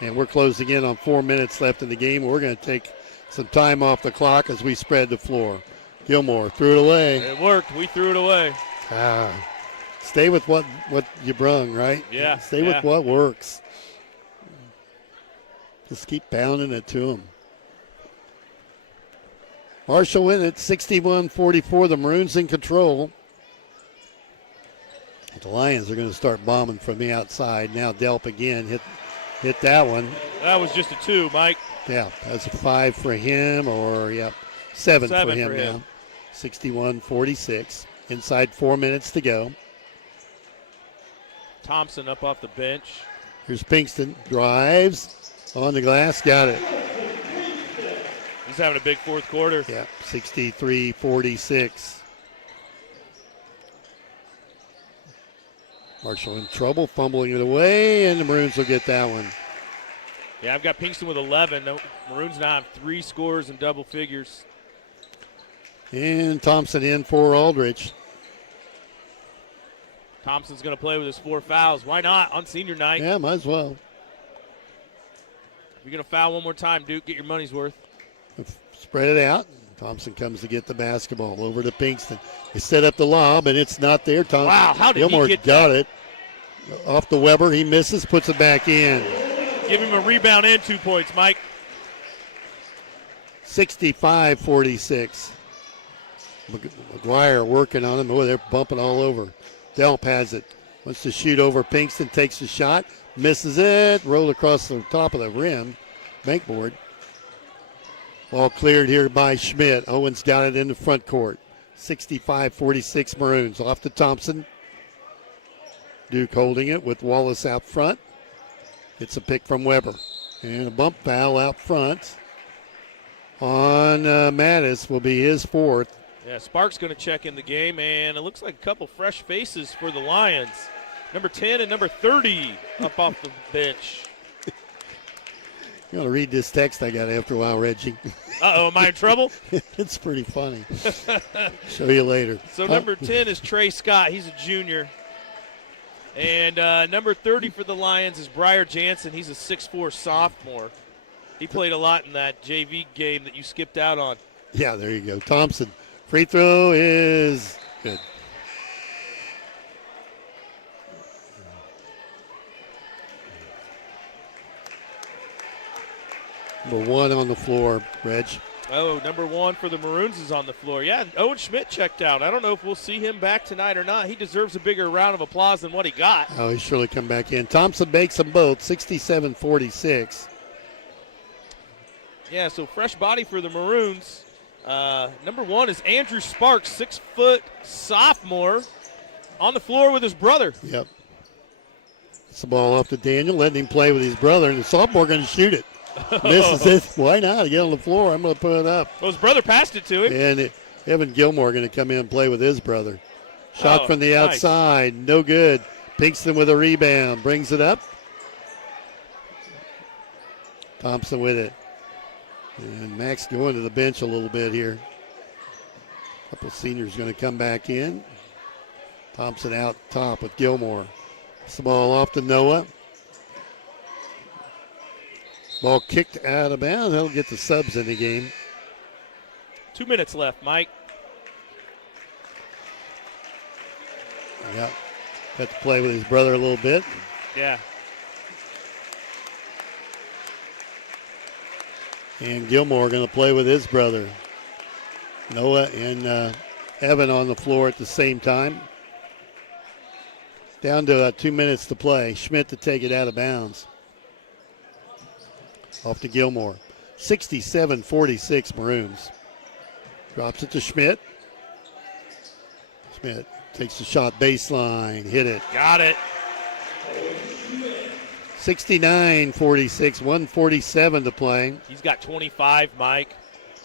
and we're closing in on 4 minutes left in the game. We're going to take some time off the clock as we spread the floor. Gilmore threw it away. It worked. We threw it away. Stay with what you brung, right? Yeah. Stay with what works. Just keep pounding it to him. Marshall win at 61-44. The Maroons in control. The Lions are going to start bombing from the outside. Now Delp again hit that one. That was just a 2, Mike. Yeah, that's a 5 for him, or 7 for him now. 61-46. Inside 4 minutes to go. Thompson up off the bench. Here's Pinkston. Drives on the glass. Got it. He's having a big fourth quarter. Yeah, 63-46. Marshall in trouble, fumbling it away, and the Maroons will get that one. Yeah, I've got Pinkston with 11. The Maroons now have 3 scores in double figures. And Thompson in for Aldrich. Thompson's going to play with his 4 fouls. Why not on senior night? Yeah, might as well. If you're going to foul one more time, Duke, get your money's worth. Spread it out. Thompson comes to get the basketball over to Pinkston. They set up the lob, and it's not there. Wow, how did Gilmore he get got that? it. Off the Weber, he misses, puts it back in. Give him a rebound and 2 points, Mike. 65-46. McGuire working on him. Oh, they're bumping all over. Delp has it. Wants to shoot over Pinkston, takes the shot, misses it, rolled across the top of the rim, bankboard. Ball cleared here by Schmidt. Owens got it in the front court. 65-46 Maroons. Off to Thompson. Duke holding it with Wallace out front. Gets a pick from Weber. And a bump foul out front on Mattis will be his 4th. Yeah, Sparks going to check in the game, and it looks like a couple fresh faces for the Lions. Number 10 and number 30 up off the bench. You're going to read this text I got after a while, Reggie. Uh-oh, am I in trouble? It's pretty funny. Show you later. So number 10 is Trey Scott. He's a junior. And number 30 for the Lions is Briar Jansen. He's a 6'4 sophomore. He played a lot in that JV game that you skipped out on. Yeah, there you go. Thompson. Free throw is good. Number 1 on the floor, Reg. Oh, number 1 for the Maroons is on the floor. Yeah, Owen Schmidt checked out. I don't know if we'll see him back tonight or not. He deserves a bigger round of applause than what he got. Oh, he's surely come back in. Thompson makes them both, 67-46. Yeah, so fresh body for the Maroons. Number 1 is Andrew Sparks, 6-foot sophomore, on the floor with his brother. Yep. It's the ball off to Daniel, letting him play with his brother, and the sophomore going to shoot it. Misses it. Why not? Get on the floor. I'm going to put it up. Well, his brother passed it to him. And Evan Gilmore going to come in and play with his brother. Shot from the nice. outside. No good. Pinkston with a rebound. Brings it up. Thompson with it. And Max going to the bench a little bit here. A couple seniors going to come back in. Thompson out top with Gilmore. It's the ball off to Noah. Ball kicked out of bounds. He'll get the subs in the game. 2 minutes left, Mike. Yep. Got to play with his brother a little bit. Yeah. And Gilmore going to play with his brother. Noah and Evan on the floor at the same time. Down to 2 minutes to play. Schmidt to take it out of bounds. Off to Gilmore. 67-46 Maroons. Drops it to Schmidt. Schmidt takes the shot baseline. Hit it. Got it. 69-46, 147 to play. He's got 25, Mike.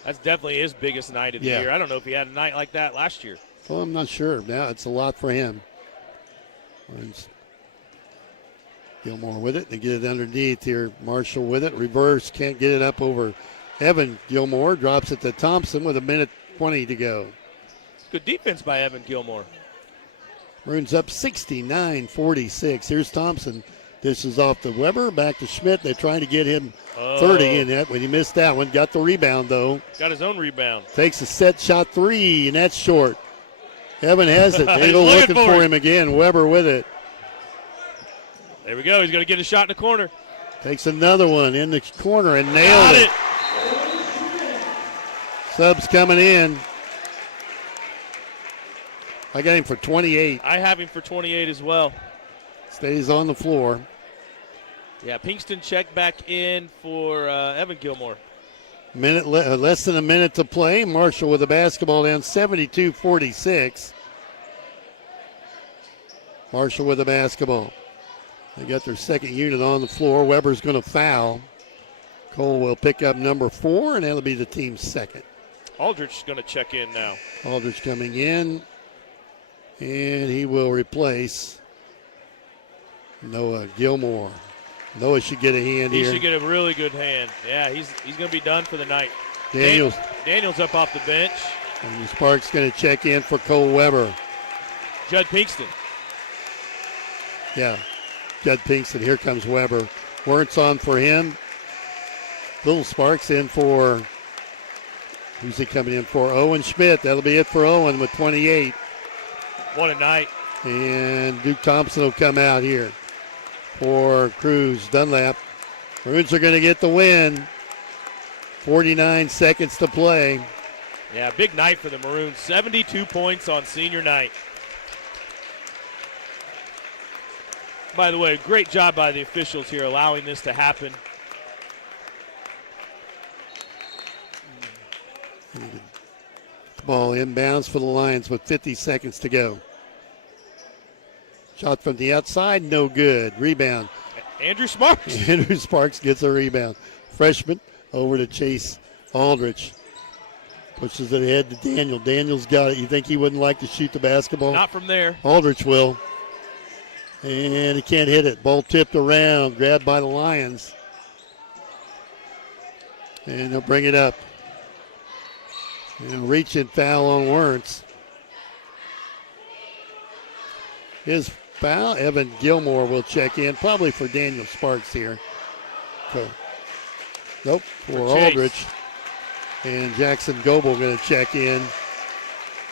That's definitely his biggest night of the Yeah. year. I don't know if he had a night like that last year. Well, I'm not sure. Now it's a lot for him. Gilmore with it. They get it underneath here. Marshall with it. Reverse. Can't get it up over Evan Gilmore. Drops it to Thompson with 1:20 to go. Good defense by Evan Gilmore. Maroons up 69-46. Here's Thompson. This is off to Weber. Back to Schmidt. They're trying to get him 30 in that when he missed that one. Got the rebound, though. Got his own rebound. Takes a set shot 3, and that's short. Evan has it. They go looking for him again. Weber with it. There we go. He's going to get a shot in the corner. Takes another one in the corner and nailed it. Subs coming in. I got him for 28. I have him for 28 as well. Stays on the floor. Yeah, Pinkston checked back in for Evan Gilmore. Less than a minute to play. Marshall with the basketball down 72-46. Marshall with the basketball. They got their second unit on the floor. Weber's going to foul. Cole will pick up number 4, and that'll be the team's second. Aldridge is going to check in now. Aldridge coming in, and he will replace Noah Gilmore. Noah should get a hand He here. should get a really good hand. Yeah, he's going to be done for the night. Daniels up off the bench. And Sparks going to check in for Cole Weber. Judd Pinkston. Yeah. Judd Pinkston. Here comes Weber. Werntz on for him. Little Sparks in for, who's he coming in for? Owen Schmidt. That'll be it for Owen with 28. What a night. And Duke Thompson will come out here for Cruz. Dunlap. Maroons are going to get the win. 49 seconds to play. Yeah, big night for the Maroons. 72 points on senior night. By the way, great job by the officials here allowing this to happen. Ball inbounds for the Lions with 50 seconds to go. Shot from the outside, no good. Rebound. Andrew Sparks. Andrew Sparks gets a rebound. Freshman over to Chase Aldrich. Pushes it ahead to Daniel. Daniel's got it. You think he wouldn't like to shoot the basketball? Not from there. Aldrich will. And he can't hit it. Ball tipped around, grabbed by the Lions. And they'll bring it up. And reach-in foul on Werntz. His foul, Evan Gilmore will check in, probably for Daniel Sparks here. So, nope, for Aldrich. And Jackson Goebel going to check in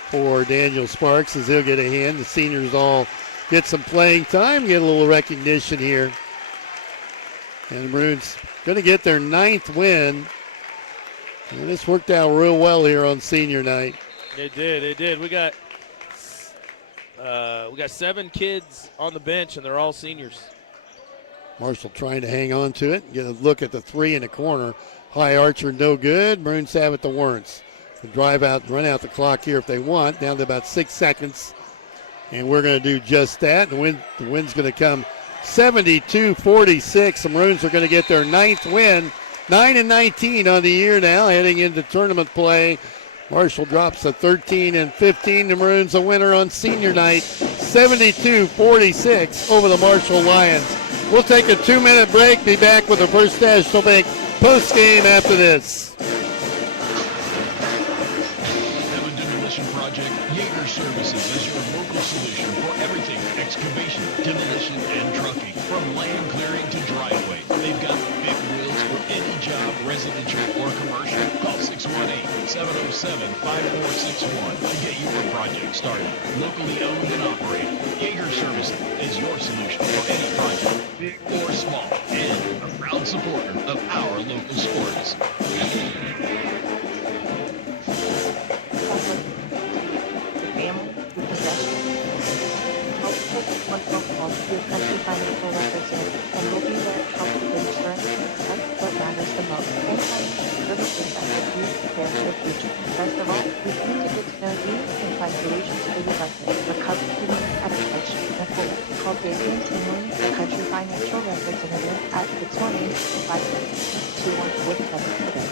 for Daniel Sparks as he'll get a hand. The seniors all get some playing time, get a little recognition here. And the Maroons going to get their 9th win. And this worked out real well here on senior night. It did. We got 7 kids on the bench, and they're all seniors. Marshall trying to hang on to it. Get a look at the three in the corner. High archer, no good. Maroons have it to Werntz. Drive out, run out the clock here if they want. Down to about 6 seconds. And we're going to do just that. The win's going to come 72-46. The Maroons are going to get their 9th win. 9-19 on the year now, heading into tournament play. Marshall drops to 13-15. The Maroons a winner on senior night, 72-46 over the Marshall Lions. We'll take a 2-minute break, be back with the First National Bank post game after this. Have a demolition project? Yeager Services is your local solution for everything excavation, demolition, and trucking. From land clearing to driveway, they've got big wheels for any job, residential or commercial. Call 618-707-5461 to get your project started. Locally owned and operated, Yeager Services is your solution for any project, big or small, and a proud supporter of our local sports. Family, your possessions. Help take one phone call to your country financial representative, and we'll be there to help with insurance and protect what matters the most, and financial services that help you prepare for the future. Best of all, we need to get to know you and find solutions for your budget. Recovery needs and protection in full. Call Damian Tingley, the country financial representative, at 618-521-47 today.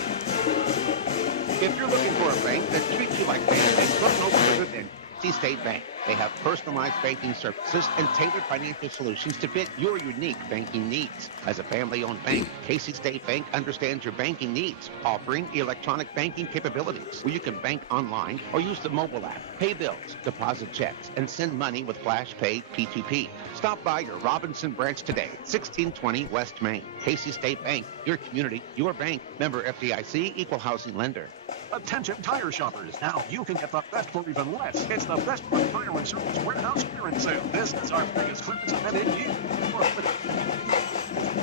If you're looking for a bank that treats you like family, look no further than Casey State Bank. They have personalized banking services and tailored financial solutions to fit your unique banking needs. As a family-owned bank, Casey State Bank understands your banking needs, offering electronic banking capabilities where you can bank online or use the mobile app, pay bills, deposit checks, and send money with Flash Pay P2P. Stop by your Robinson branch today, 1620 West Main. Casey State Bank, your community, your bank. Member FDIC, equal housing lender. Attention tire shoppers. Now you can get the best for even less. It's the Best One Tire and Service Warehouse Clearance Sale. This is our biggest clearance event in years.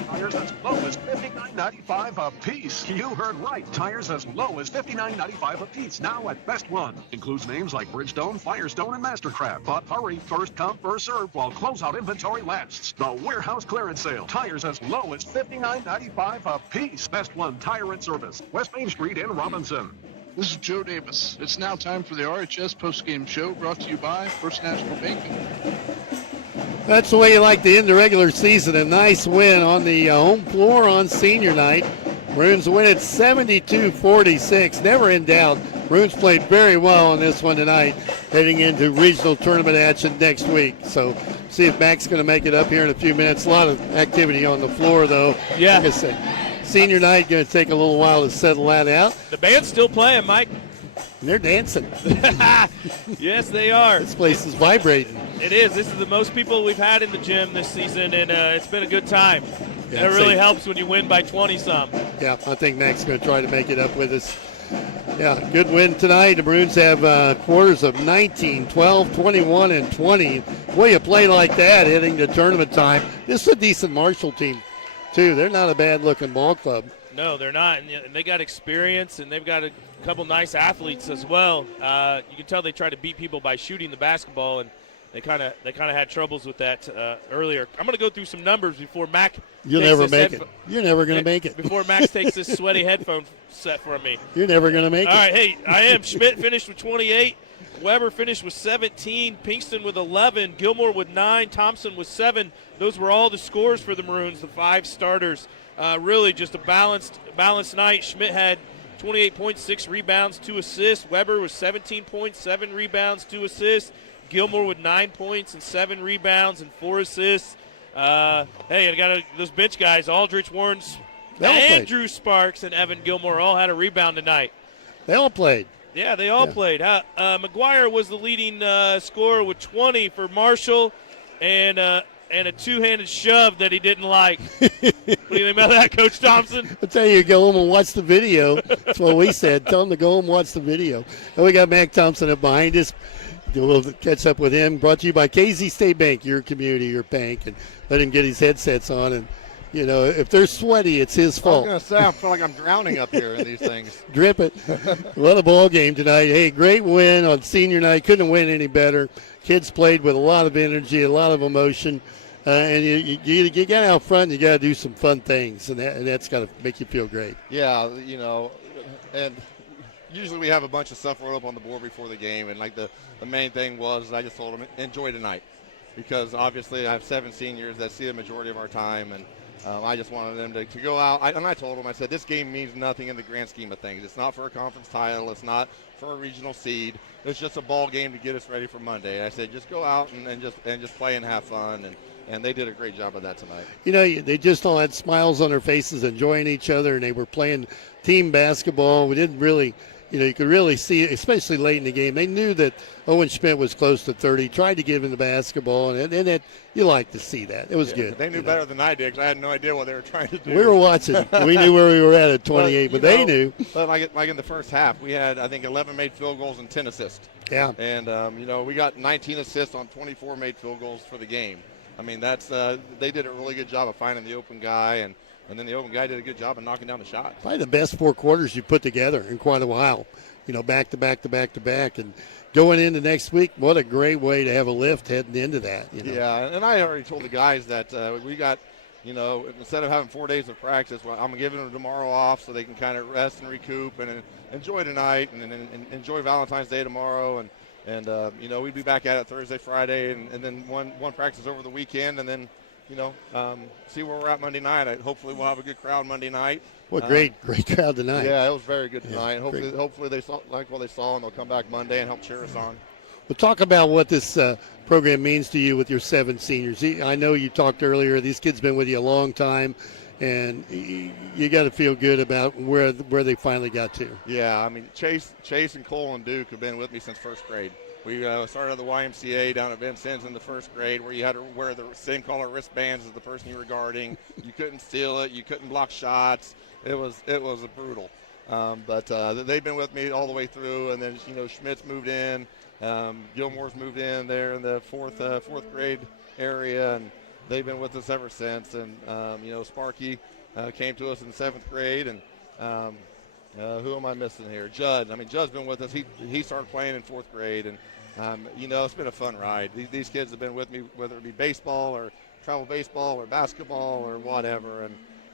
Tires as low as $59.95 a piece. You heard right. Tires as low as $59.95 a piece. Now at Best One. Includes names like Bridgestone, Firestone, and Mastercraft. But hurry, first come, first serve while closeout inventory lasts. The Warehouse Clearance Sale. Tires as low as $59.95 a piece. Best One Tire and Service. West Main Street in Robinson. This is Joe Davis. It's now time for the RHS postgame show brought to you by First National Bank. That's the way you like to end the regular season. A nice win on the home floor on senior night. Maroons win it 72-46. Never in doubt. Maroons played very well on this one tonight, heading into regional tournament action next week. So see if Mac's going to make it up here in a few minutes. A lot of activity on the floor, though. Yeah. Like I said, senior night going to take a little while to settle that out. The band's still playing, Mike. And they're dancing. Yes, they are. This place is vibrating. It is. This is the most people we've had in the gym this season, and it's been a good time. Yeah, And it really helps when you win by 20-some. Yeah, I think Mac's going to try to make it up with us. Yeah, good win tonight. The Maroons have quarters of 19, 12, 21, and 20. Boy, you play like that heading to tournament time. This is a decent Marshall team, too. They're not a bad-looking ball club. No, they're not, and they got experience, and they've got a couple nice athletes as well. You can tell they try to beat people by shooting the basketball, and they kind of had troubles with that earlier. I'm going to go through some numbers before Mac. You'll never make it. You're never going to make it. Before Max takes this sweaty headphone set from me. You're never going to make it. All right, hey, I am. Schmidt finished with 28. Weber finished with 17. Pinkston with 11. Gilmore with 9. Thompson with 7. Those were all the scores for the Maroons, the 5 starters. Really just a balanced night. Schmidt had 28 points, 6 rebounds, 2 assists. Weber was 17 points, 7 rebounds, 2 assists. Gilmore with 9 points and 7 rebounds and 4 assists. Hey, I got those bench guys, Aldrich, Warrens, and Drew Sparks and Evan Gilmore all had a rebound tonight. They all played. Yeah, they all played. McGuire was the leading scorer with 20 for Marshall and a two-handed shove that he didn't like. What do you think about that, Coach Thompson? I'll tell you, go home and watch the video. That's what we said. Tell them to go home and watch the video. And we got Mac Thompson up behind us. We'll catch up with him. Brought to you by KZ State Bank, your community, your bank. And let him get his headsets on. And, you know, if they're sweaty, it's his fault. I was going to say, I feel like I'm drowning up here in these things. Drip it. What a ball game tonight. Hey, great win on senior night. Couldn't win any better. Kids played with a lot of energy, a lot of emotion. And you get out front and you got to do some fun things. And that's got to make you feel great. Yeah, you know, and usually we have a bunch of stuff rolled up on the board before the game. And, like, the main thing was I just told them, enjoy tonight. Because, obviously, I have 7 seniors that see the majority of our time. And I just wanted them to go out. And I told them, I said, this game means nothing in the grand scheme of things. It's not for a conference title. It's not for a regional seed. It's just a ball game to get us ready for Monday. I said, just go out and just play and have fun. And they did a great job of that tonight. You know, they just all had smiles on their faces, enjoying each other, and they were playing team basketball. We didn't really, you know, you could really see it, especially late in the game. They knew that Owen Schmidt was close to 30, tried to give him the basketball, and you like to see that. It was good. They knew better than I did because I had no idea what they were trying to do. We were watching. We knew where we were at 28, but they knew. But like in the first half, we had, I think, 11 made field goals and 10 assists. Yeah. And, you know, we got 19 assists on 24 made field goals for the game. I mean, that's they did a really good job of finding the open guy, and then the open guy did a good job of knocking down the shot. Probably the best 4 quarters you put together in quite a while, you know, back to back to back to back. And going into next week, what a great way to have a lift heading into that. You know? Yeah, and I already told the guys that we got, you know, instead of having 4 days of practice, well, I'm giving them tomorrow off so they can kind of rest and recoup and enjoy tonight and enjoy Valentine's Day tomorrow. And you know, we'd be back at it Thursday, Friday, and then one practice over the weekend, and then, you know, see where we're at Monday night. Hopefully we'll have a good crowd Monday night. What great crowd tonight. Yeah, it was very good tonight. Yeah, hopefully they saw like what they saw, and they'll come back Monday and help cheer us on. Well, talk about what this program means to you with your 7 seniors. I know you talked earlier. These kids been with you a long time, and you got to feel good about where they finally got to. Yeah, I mean, Chase and Cole and Duke have been with me since first grade. We started at the YMCA down at Vincennes in the first grade, where you had to wear the same color wristbands as the person you were guarding. You couldn't steal it. You couldn't block shots. It was brutal. But they've been with me all the way through. And then, you know, Schmidt's moved in. Gilmore's moved in there in the fourth grade area, and they've been with us ever since. And you know, Sparky came to us in 7th grade, and who am I missing here? Judd. I mean, Judd's been with us. He started playing in 4th grade, and you know, it's been a fun ride. These kids have been with me, whether it be baseball or travel baseball or basketball or whatever.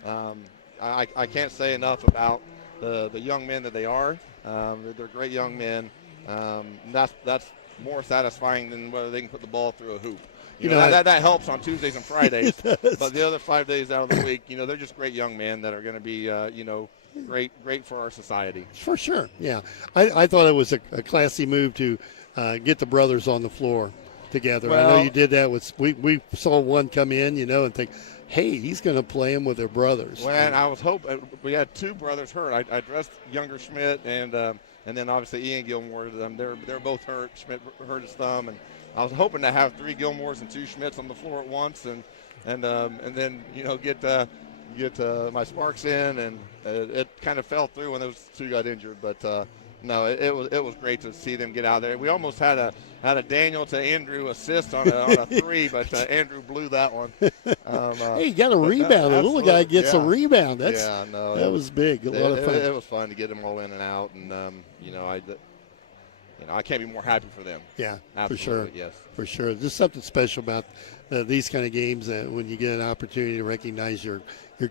And I can't say enough about the young men that they are. They're great young men. That's more satisfying than whether they can put the ball through a hoop. You know, that helps on Tuesdays and Fridays. But the other 5 days out of the week, you know, they're just great young men that are going to be, you know, great for our society. For sure, yeah. I thought it was a classy move to get the brothers on the floor together. Well, I know you did that with. We saw one come in, you know, and think, hey, he's going to play them with their brothers. Well, I was hoping we had 2 brothers hurt. I dressed younger Schmidt, and and then obviously Ian Gilmore. They're both hurt. Schmidt hurt his thumb, and I was hoping to have 3 Gilmores and 2 Schmidts on the floor at once, and then get my Sparks in, and it kind of fell through when those 2 got injured, but. No, it was great to see them get out there. We almost had a Daniel to Andrew assist on a 3, but Andrew blew that one. Hey, he got a rebound. A little guy gets a rebound. That was big. A lot of fun. It was fun to get them all in and out, and I can't be more happy for them. Yeah, absolutely, for sure. Yes, for sure. There's something special about these kind of games when you get an opportunity to recognize your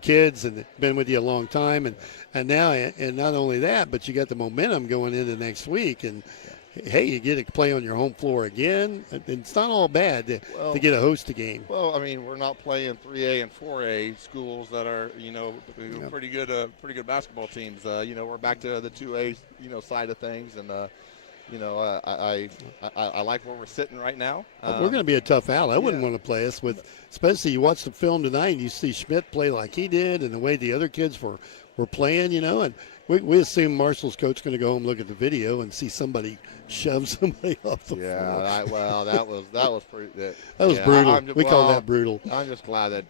kids and been with you a long time, and now and not only that, but you got the momentum going into next week, and hey, you get to play on your home floor again. It's not all bad to get to host a game. Well, I mean, we're not playing 3A and 4A schools that are pretty good basketball teams. We're back to the 2A side of things, and. I like where we're sitting right now. We're going to be a tough out. I wouldn't want to play us especially you watch the film tonight and you see Schmidt play like he did and the way the other kids were playing, and we assume Marshall's coach is going to go home and look at the video and see somebody shove somebody off the floor. Yeah, that was pretty. That was brutal. We call that brutal. I'm just glad that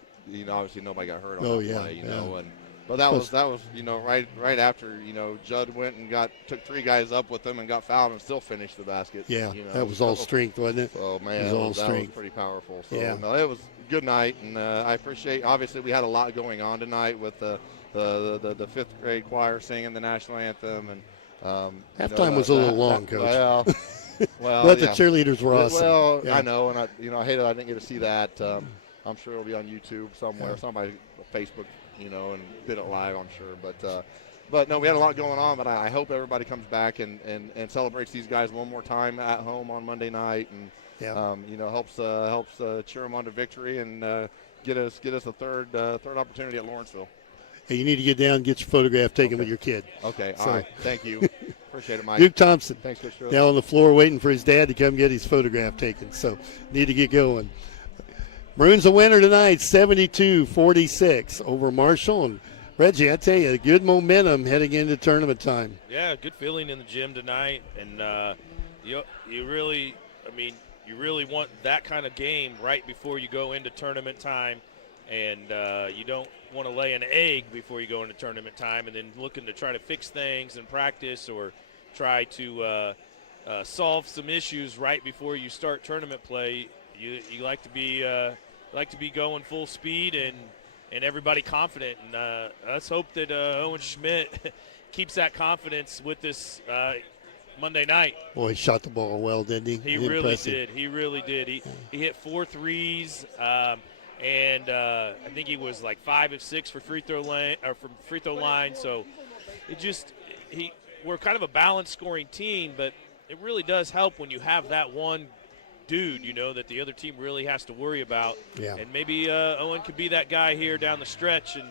obviously nobody got hurt on that play, But that was right after Judd went and took 3 guys up with him and got fouled and still finished the basket. Yeah, that was all strength, wasn't it? Oh man, it was all that strength. was pretty powerful. So no, it was a good night, and I appreciate. Obviously, we had a lot going on tonight with the 5th grade choir singing the national anthem, and halftime was a little long, Coach. Well, but the cheerleaders were awesome. Well, I know, and I hated I didn't get to see that. I'm sure it'll be on YouTube somewhere, somebody Facebook. And did it live, I'm sure. But no, we had a lot going on. But I hope everybody comes back and celebrates these guys one more time at home on Monday night, and helps cheer them on to victory and get us a third opportunity at Lawrenceville. Hey, you need to get down and get your photograph taken with your kid. Okay, all right. Thank you. Appreciate it, Mike. Duke Thompson. Thanks, Coach. Now on the floor waiting for his dad to come get his photograph taken. So need to get going. Maroons a winner tonight, 72-46 over Marshall. And Reggie, I tell you, good momentum heading into tournament time. Yeah, good feeling in the gym tonight, and you really want that kind of game right before you go into tournament time, and you don't want to lay an egg before you go into tournament time, and then looking to try to fix things in practice or try to solve some issues right before you start tournament play. You like to be going full speed and everybody confident, and let's hope that Owen Schmidt keeps that confidence with this Monday night. Boy, he shot the ball well, didn't he? He really did. He really did. He hit 4 threes, and I think he was like 5 of 6 for free throw line. So we're kind of a balanced scoring team, but it really does help when you have that one dude, that the other team really has to worry about. Yeah. And maybe Owen could be that guy here down the stretch and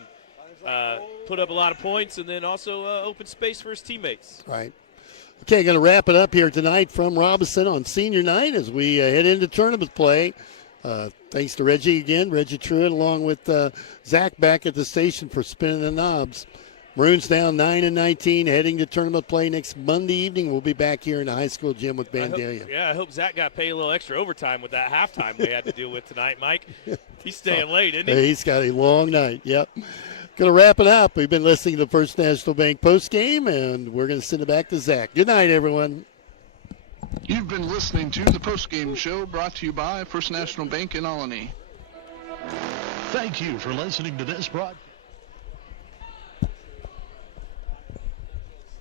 put up a lot of points and then also open space for his teammates. Right. Okay, going to wrap it up here tonight from Robinson on senior night as we head into tournament play. Thanks to Reggie again, Reggie Truitt, along with Zach back at the station for spinning the knobs. Maroons down 9-19, heading to tournament play next Monday evening. We'll be back here in the high school gym with Vandalia. I hope Zach got paid a little extra overtime with that halftime we had to deal with tonight, Mike. He's staying late, isn't he? He's got a long night, yep. Going to wrap it up. We've been listening to the First National Bank postgame, and we're going to send it back to Zach. Good night, everyone. You've been listening to the postgame show brought to you by First National Bank in Olney. Thank you for listening to this broadcast.